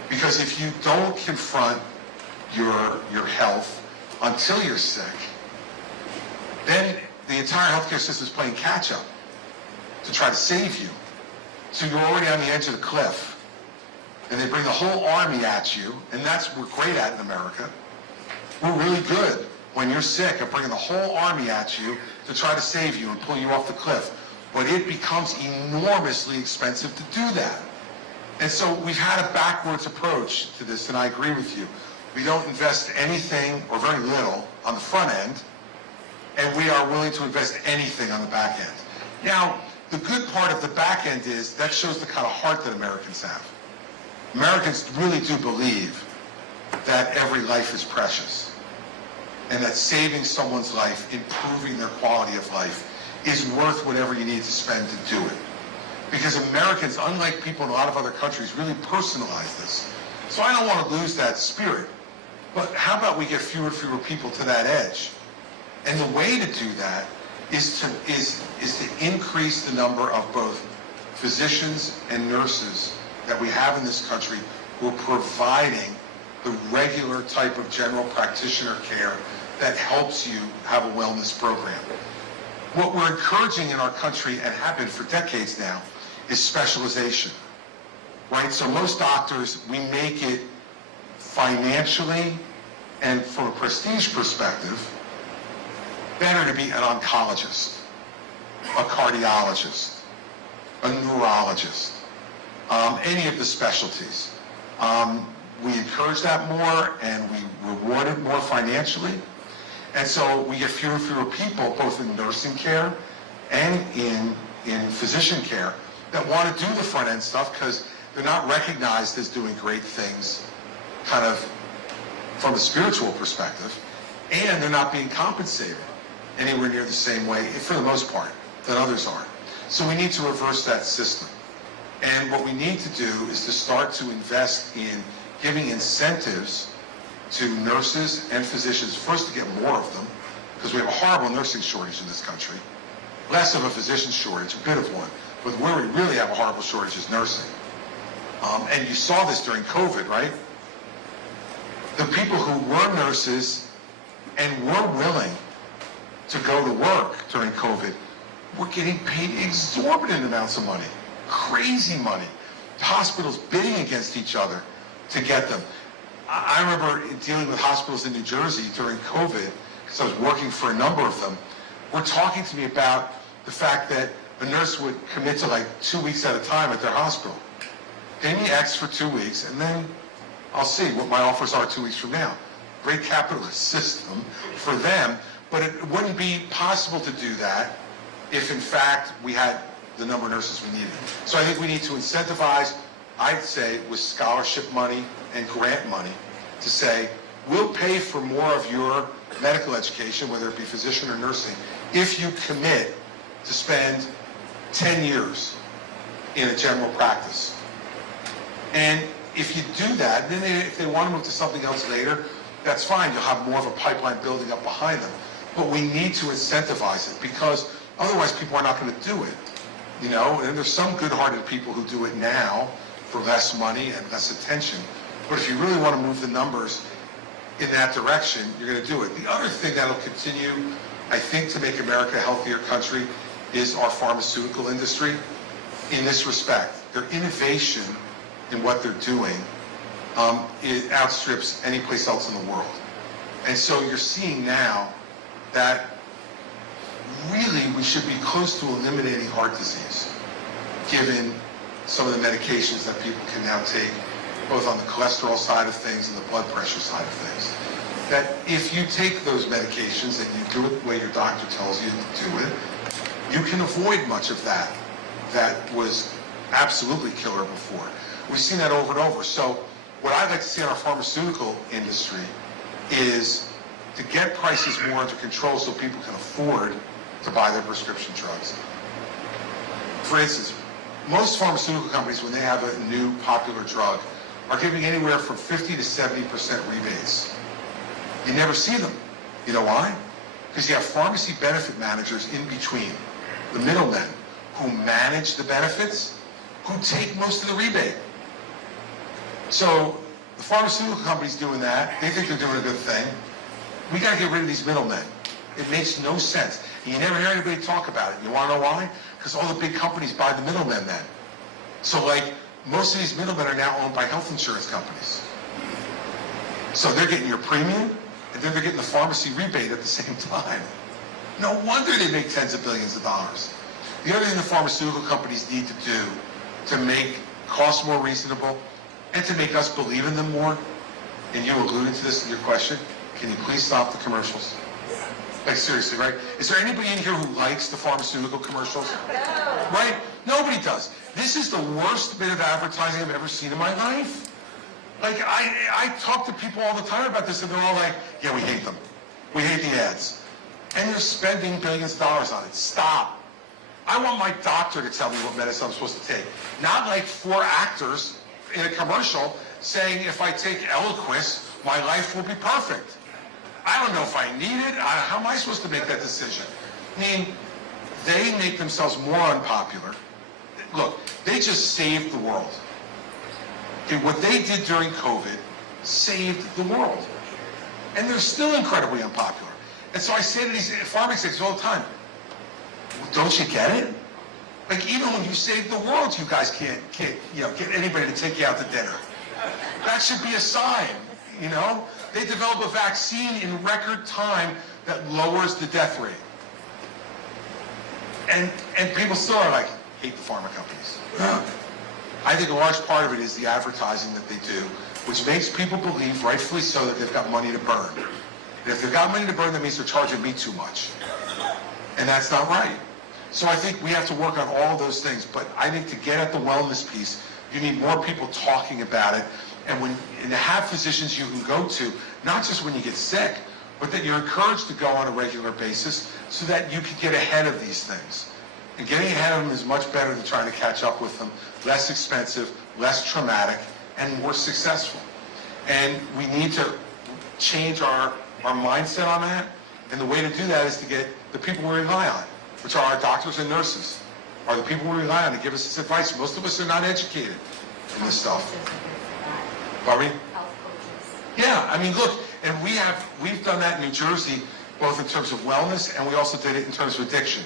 Because if you don't confront your health until you're sick, then the entire healthcare system is playing catch up to try to save you. So you're already on the edge of the cliff. And they bring the whole army at you, and that's what we're great at in America. We're really good when you're sick at bringing the whole army at you to try to save you and pull you off the cliff. But it becomes enormously expensive to do that. And so we've had a backwards approach to this, and I agree with you. We don't invest anything or very little on the front end, and we are willing to invest anything on the back end. Now, the good part of the back end is that shows the kind of heart that Americans have. Americans really do believe that every life is precious, and that saving someone's life, improving their quality of life, is worth whatever you need to spend to do it. Because Americans, unlike people in a lot of other countries, really personalize this. So I don't want to lose that spirit. But how about we get fewer and fewer people to that edge? And the way to do that is to increase the number of both physicians and nurses that we have in this country who are providing the regular type of general practitioner care that helps you have a wellness program. What we're encouraging in our country, and have been for decades now, is specialization, right? So most doctors, we make it financially and from a prestige perspective, better to be an oncologist, a cardiologist, a neurologist, any of the specialties. We encourage that more and we reward it more financially. And so we get fewer and fewer people, both in nursing care and in physician care, that want to do the front end stuff because they're not recognized as doing great things kind of from a spiritual perspective, and they're not being compensated anywhere near the same way, for the most part, that others are. So we need to reverse that system. And what we need to do is to start to invest in giving incentives to nurses and physicians, first to get more of them, because we have a horrible nursing shortage in this country, less of a physician shortage, a bit of one, but where we really have a horrible shortage is nursing. And you saw this during COVID, right? The people who were nurses and were willing to go to work during COVID were getting paid exorbitant amounts of money, crazy money. Hospitals bidding against each other to get them. I remember dealing with hospitals in New Jersey during COVID, because I was working for a number of them, were talking to me about the fact that a nurse would commit to like 2 weeks at a time at their hospital. Pay me X for 2 weeks, and then I'll see what my offers are 2 weeks from now. Great capitalist system for them, but it wouldn't be possible to do that if in fact we had the number of nurses we needed. So I think we need to incentivize, I'd say, with scholarship money and grant money, to say, we'll pay for more of your medical education, whether it be physician or nursing, if you commit to spend 10 years in a general practice. And if you do that, then if they want to move to something else later, that's fine. You'll have more of a pipeline building up behind them. But we need to incentivize it, because otherwise people are not going to do it. You know, and there's some good-hearted people who do it now for less money and less attention. But if you really want to move the numbers in that direction, you're going to do it. The other thing that'll continue, I think, to make America a healthier country is our pharmaceutical industry in this respect. Their innovation in what they're doing it outstrips any place else in the world. And so you're seeing now that really we should be close to eliminating heart disease, given some of the medications that people can now take, both on the cholesterol side of things and the blood pressure side of things. That if you take those medications and you do it the way your doctor tells you to do it, you can avoid much of that was absolutely killer before. We've seen that over and over. So what I'd like to see in our pharmaceutical industry is to get prices more under control so people can afford to buy their prescription drugs. For instance, most pharmaceutical companies, when they have a new popular drug, are giving anywhere from 50 to 70% rebates. You never see them. You know why? Because you have pharmacy benefit managers in between, the middlemen, who manage the benefits, who take most of the rebate. So the pharmaceutical company's doing that. They think they're doing a good thing. We got to get rid of these middlemen. It makes no sense. And you never hear anybody talk about it. You want to know why? Because all the big companies buy the middlemen then. So like, most of these middlemen are now owned by health insurance companies. So they're getting your premium, and then they're getting the pharmacy rebate at the same time. No wonder they make tens of billions of dollars. The other thing the pharmaceutical companies need to do to make costs more reasonable and to make us believe in them more, and you alluded to this in your question, can you please stop the commercials? Like seriously, right? Is there anybody in here who likes the pharmaceutical commercials? Right? Nobody does. This is the worst bit of advertising I've ever seen in my life. Like, I talk to people all the time about this, and they're all like, yeah, we hate them. We hate the ads. And they're spending billions of dollars on it. Stop. I want my doctor to tell me what medicine I'm supposed to take. Not like 4 actors in a commercial saying if I take Eliquis, my life will be perfect. I don't know if I need it. How am I supposed to make that decision? I mean, they make themselves more unpopular. Look, they just saved the world. Okay, what they did during COVID saved the world. And they're still incredibly unpopular. And so I say to these pharma executives all the time, don't you get it? Like, even when you save the world, you guys can't get anybody to take you out to dinner. That should be a sign, you know? They develop a vaccine in record time that lowers the death rate. And people still are like, hate the pharma companies. I think a large part of it is the advertising that they do, which makes people believe, rightfully so, that they've got money to burn. And if they've got money to burn, that means they're charging me too much. And that's not right. So I think we have to work on all of those things. But I think to get at the wellness piece, you need more people talking about it. And to have physicians you can go to, not just when you get sick, but that you're encouraged to go on a regular basis so that you can get ahead of these things. And getting ahead of them is much better than trying to catch up with them. Less expensive, less traumatic, and more successful. And we need to change our mindset on that. And the way to do that is to get the people we rely on, which are our doctors and nurses, are the people we rely on to give us this advice. Most of us are not educated in this stuff. Pardon me? Health coaches. Yeah, I mean, look, and we've done that in New Jersey, both in terms of wellness, and we also did it in terms of addiction,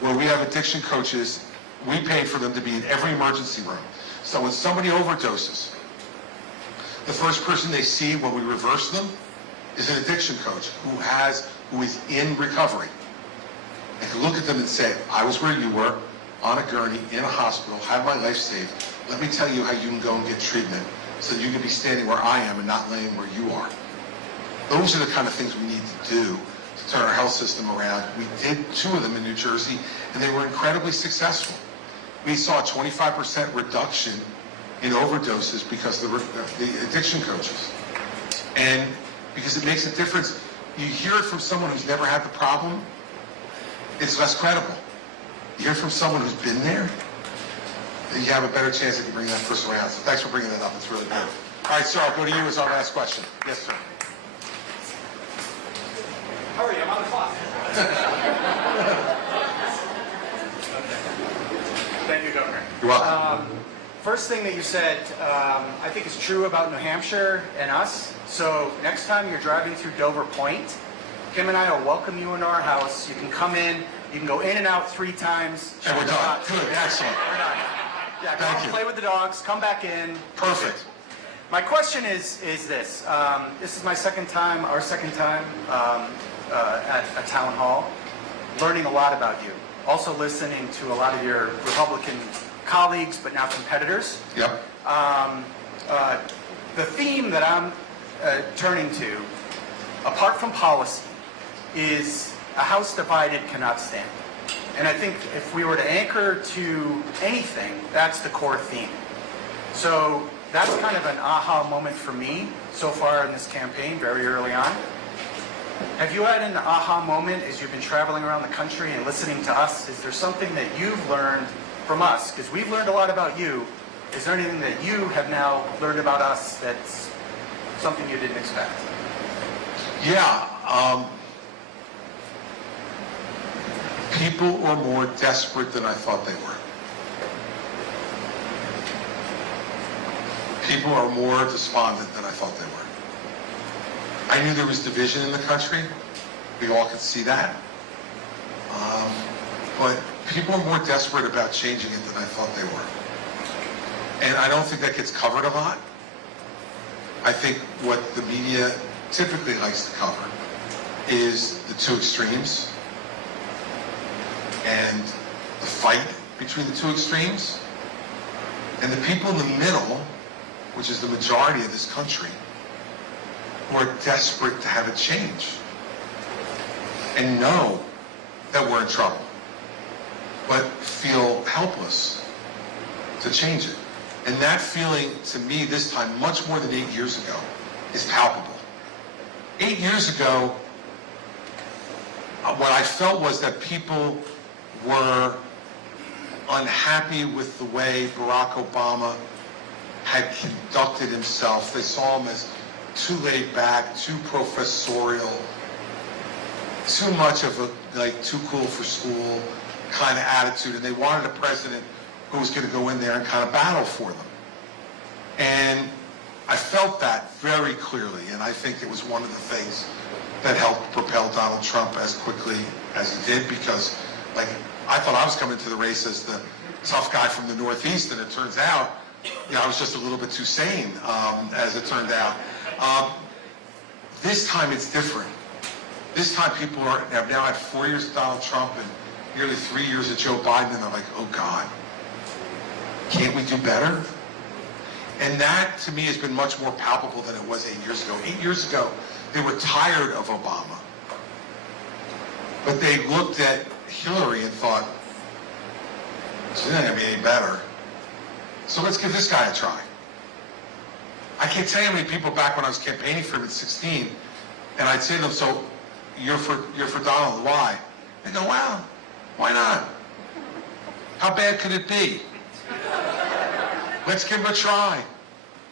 where we have addiction coaches. We paid for them to be in every emergency room. So when somebody overdoses, the first person they see when we reverse them is an addiction coach who is in recovery. And can look at them and say, I was where you were, on a gurney, in a hospital, had my life saved. Let me tell you how you can go and get treatment so that you can be standing where I am and not laying where you are. Those are the kind of things we need to do to turn our health system around. We did 2 of them in New Jersey, and they were incredibly successful. We saw a 25% reduction in overdoses because of the addiction coaches. And because it makes a difference. You hear it from someone who's never had the problem, it's less credible. You hear it from someone who's been there, then you have a better chance that you bring that person around. So thanks for bringing that up. It's really good. All right, sir, I'll go to you as our last question. Yes, sir. Hurry, I'm on the clock. Thank you, Governor. You're welcome. first thing that you said, I think is true about New Hampshire and us. So next time you're driving through Dover Point, Kim and I will welcome you into our house. You can come in, you can go in and out 3 times. And we're done. Good, excellent. We're done. Yeah, go Thank and you. play with the dogs, come back in. Perfect. My question is this. This is my second time, our second time at a town hall, learning a lot about you. Also listening to a lot of your Republican colleagues, but now competitors. Yep. The theme that I'm turning to, apart from policy, is a house divided cannot stand. And I think if we were to anchor to anything, that's the core theme. So that's kind of an aha moment for me so far in this campaign, very early on. Have you had an aha moment as you've been traveling around the country and listening to us? Is there something that you've learned from us? Because we've learned a lot about you. Is there anything that you have now learned about us that's something you didn't expect? Yeah. People are more desperate than I thought they were. People are more despondent than I thought they were. I knew there was division in the country. We all could see that. But people are more desperate about changing it than I thought they were. And I don't think that gets covered a lot. I think what the media typically likes to cover is the 2 extremes and the fight between the 2 extremes. And the people in the middle, which is the majority of this country, who are desperate to have it change and know that we're in trouble, but feel helpless to change it. And that feeling, to me, this time, much more than 8 years ago, is palpable. 8 years ago, what I felt was that people were unhappy with the way Barack Obama had conducted himself. They saw him as too laid back, too professorial, too much of a, too cool for school kind of attitude. And they wanted a president who was going to go in there and kind of battle for them. And I felt that very clearly. And I think it was one of the things that helped propel Donald Trump as quickly as he did, because, I thought I was coming to the race as the tough guy from the Northeast, and it turns out, I was just a little bit too sane, as it turned out. This time it's different. This time people have now had 4 years of Donald Trump and nearly 3 years of Joe Biden, and they're like, oh God, can't we do better? And that, to me, has been much more palpable than it was 8 years ago. 8 years ago, they were tired of Obama. But they looked at Hillary and thought, she's not going to be any better. So let's give this guy a try. I can't tell you how many people back when I was campaigning for him in 2016, and I'd say to them, so you're for Donald, why? They go, well, why not? How bad could it be? Let's give him a try.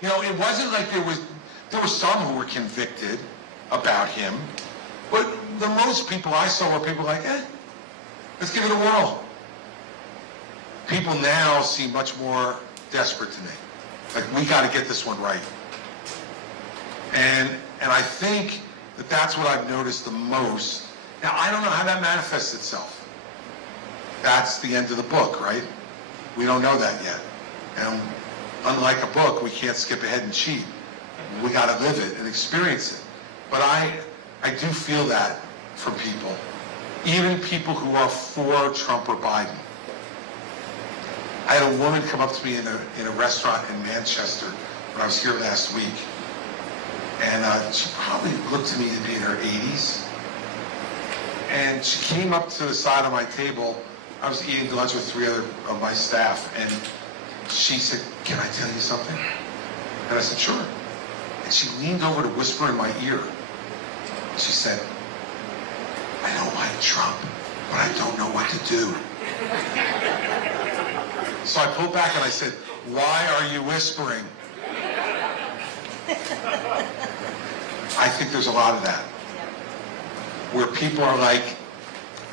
It wasn't like there were some who were convicted about him, but the most people I saw were people like, let's give it a whirl. People now seem much more desperate to me. Like, we got to get this one right. And I think that that's what I've noticed the most. Now, I don't know how that manifests itself. That's the end of the book, right? We don't know that yet. And unlike a book, we can't skip ahead and cheat. We got to live it and experience it. But I do feel that from people, even people who are for Trump or Biden. I had a woman come up to me in a restaurant in Manchester when I was here last week, and she probably looked to me to be in her 80s. And she came up to the side of my table. I was eating lunch with 3 other of my staff, and she said, "Can I tell you something?" And I said, "Sure." And she leaned over to whisper in my ear. She said, "I don't like Trump, but I don't know what to do." So I pulled back and I said, "Why are you whispering?" I think there's a lot of that, where people are like,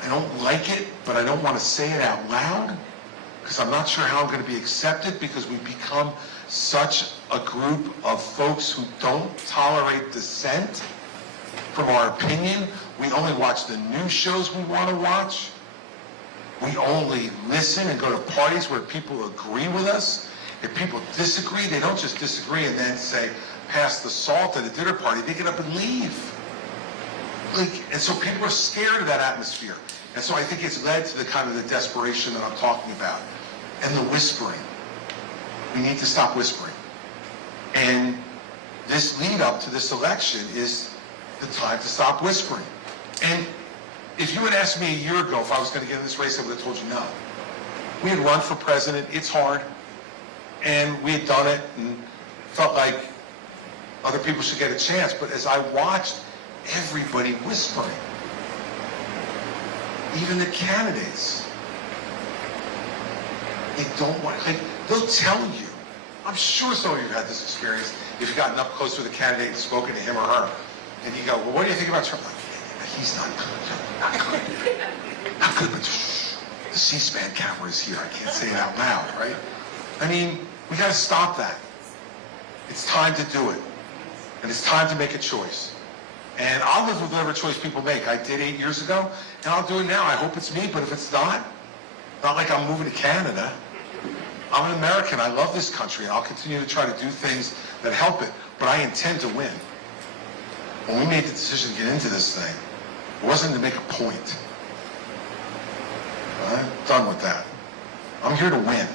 I don't like it, but I don't want to say it out loud because I'm not sure how I'm going to be accepted, because we've become such a group of folks who don't tolerate dissent from our opinion. We only watch the news shows we want to watch. We only listen and go to parties where people agree with us. If people disagree, they don't just disagree and then say, pass the salt at a dinner party. They get up and leave. And so people are scared of that atmosphere. And so I think it's led to the kind of the desperation that I'm talking about. And the whispering. We need to stop whispering. And this lead up to this election is the time to stop whispering. And if you had asked me a year ago if I was going to get in this race, I would have told you no. We had run for president. It's hard. And we had done it and felt like other people should get a chance. But as I watched everybody whispering, even the candidates, they don't want, like, they'll tell you. I'm sure some of you have had this experience if you've gotten up close with a candidate and spoken to him or her. And you go, well, what do you think about Trump? Like, he's not good. Not good. Not good, but shh, the C-SPAN camera is here. I can't say it out loud, right? I mean, we got to stop that. It's time to do it. And it's time to make a choice. And I'll live with whatever choice people make. I did 8 years ago, and I'll do it now. I hope it's me, but if it's not like I'm moving to Canada. I'm an American. I love this country. I'll continue to try to do things that help it, but I intend to win. When we made the decision to get into this thing, it wasn't to make a point. I'm done with that. I'm here to win.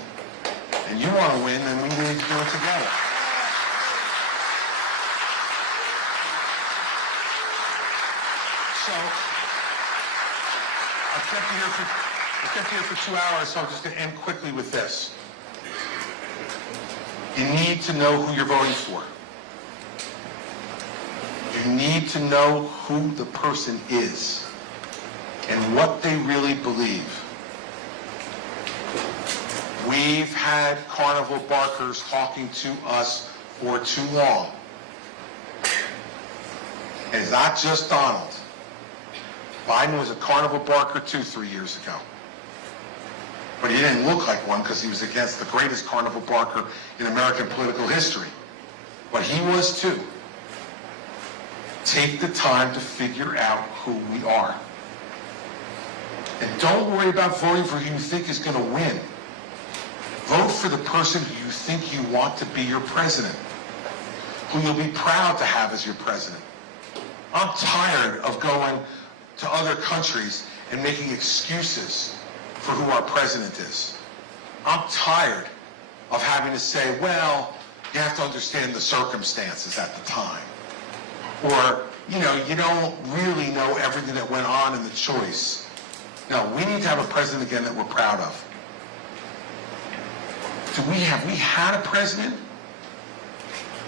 And you want to win, then we need to do it together. So, I kept you here for 2 hours, so I'm just going to end quickly with this. You need to know who you're voting for. You need to know who the person is and what they really believe. We've had carnival barkers talking to us for too long. And it's not just Donald. Biden was a carnival barker too 3 years ago. But he didn't look like one because he was against the greatest carnival barker in American political history. But he was too. Take the time to figure out who we are. And don't worry about voting for who you think is going to win. Vote for the person who you think you want to be your president, who you'll be proud to have as your president. I'm tired of going to other countries and making excuses for who our president is. I'm tired of having to say, well, you have to understand the circumstances at the time. Or, you don't really know everything that went on in the choice. No, we need to have a president again that we're proud of. Have we had a president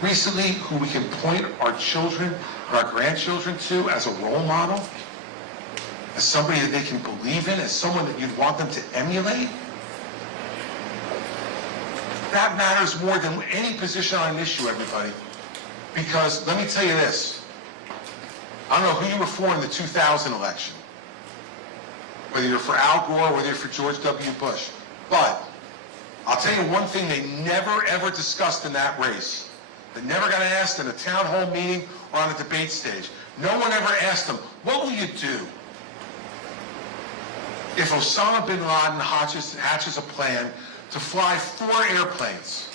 recently who we can point our children and our grandchildren to as a role model? As somebody that they can believe in, as someone that you'd want them to emulate? That matters more than any position on an issue, everybody. Because let me tell you this. I don't know who you were for in the 2000 election. Whether you're for Al Gore, whether you're for George W. Bush. But I'll tell you one thing they never, ever discussed in that race. They never got asked in a town hall meeting or on a debate stage. No one ever asked them, what will you do if Osama bin Laden hatches a plan to fly 4 airplanes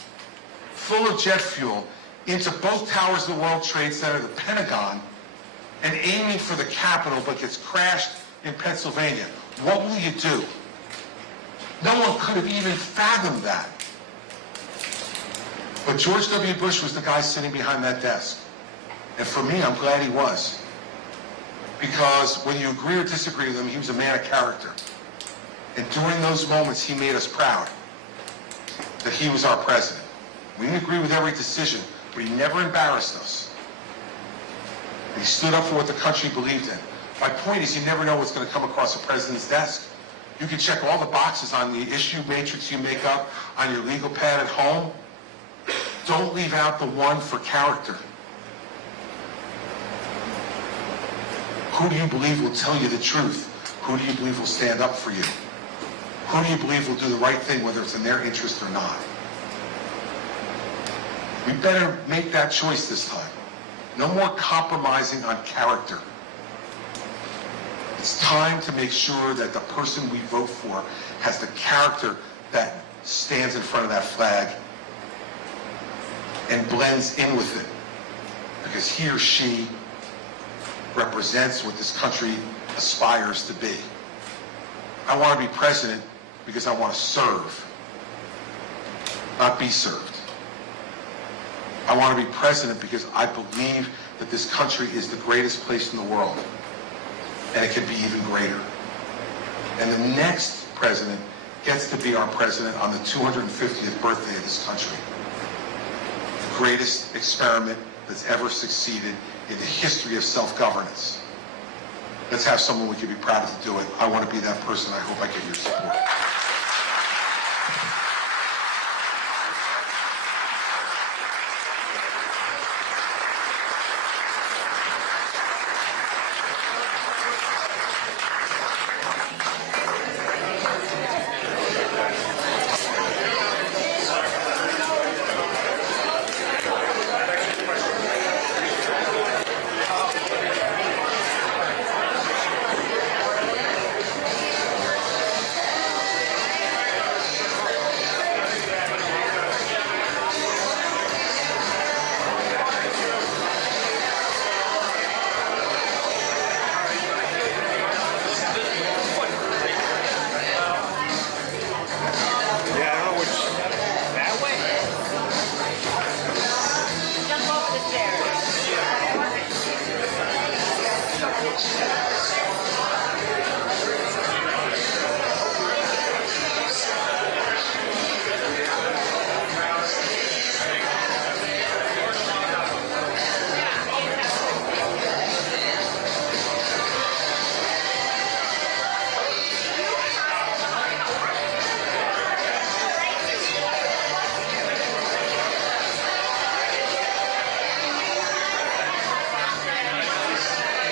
full of jet fuel into both towers of the World Trade Center, the Pentagon, and aiming for the Capitol, but gets crashed in Pennsylvania? What will you do? No one could have even fathomed that. But George W. Bush was the guy sitting behind that desk. And for me, I'm glad he was. Because whether you agree or disagree with him, he was a man of character. And during those moments, he made us proud that he was our president. We didn't agree with every decision, but he never embarrassed us. And he stood up for what the country believed in. My point is, you never know what's going to come across a president's desk. You can check all the boxes on the issue matrix you make up on your legal pad at home. Don't leave out the one for character. Who do you believe will tell you the truth? Who do you believe will stand up for you? Who do you believe will do the right thing, whether it's in their interest or not? We better make that choice this time. No more compromising on character. It's time to make sure that the person we vote for has the character that stands in front of that flag and blends in with it, because he or she represents what this country aspires to be. I want to be president because I want to serve, not be served. I want to be president because I believe that this country is the greatest place in the world, and it can be even greater. And the next president gets to be our president on the 250th birthday of this country. The greatest experiment that's ever succeeded in the history of self-governance. Let's have someone we can be proud of to do it. I want to be that person. I hope I get your support.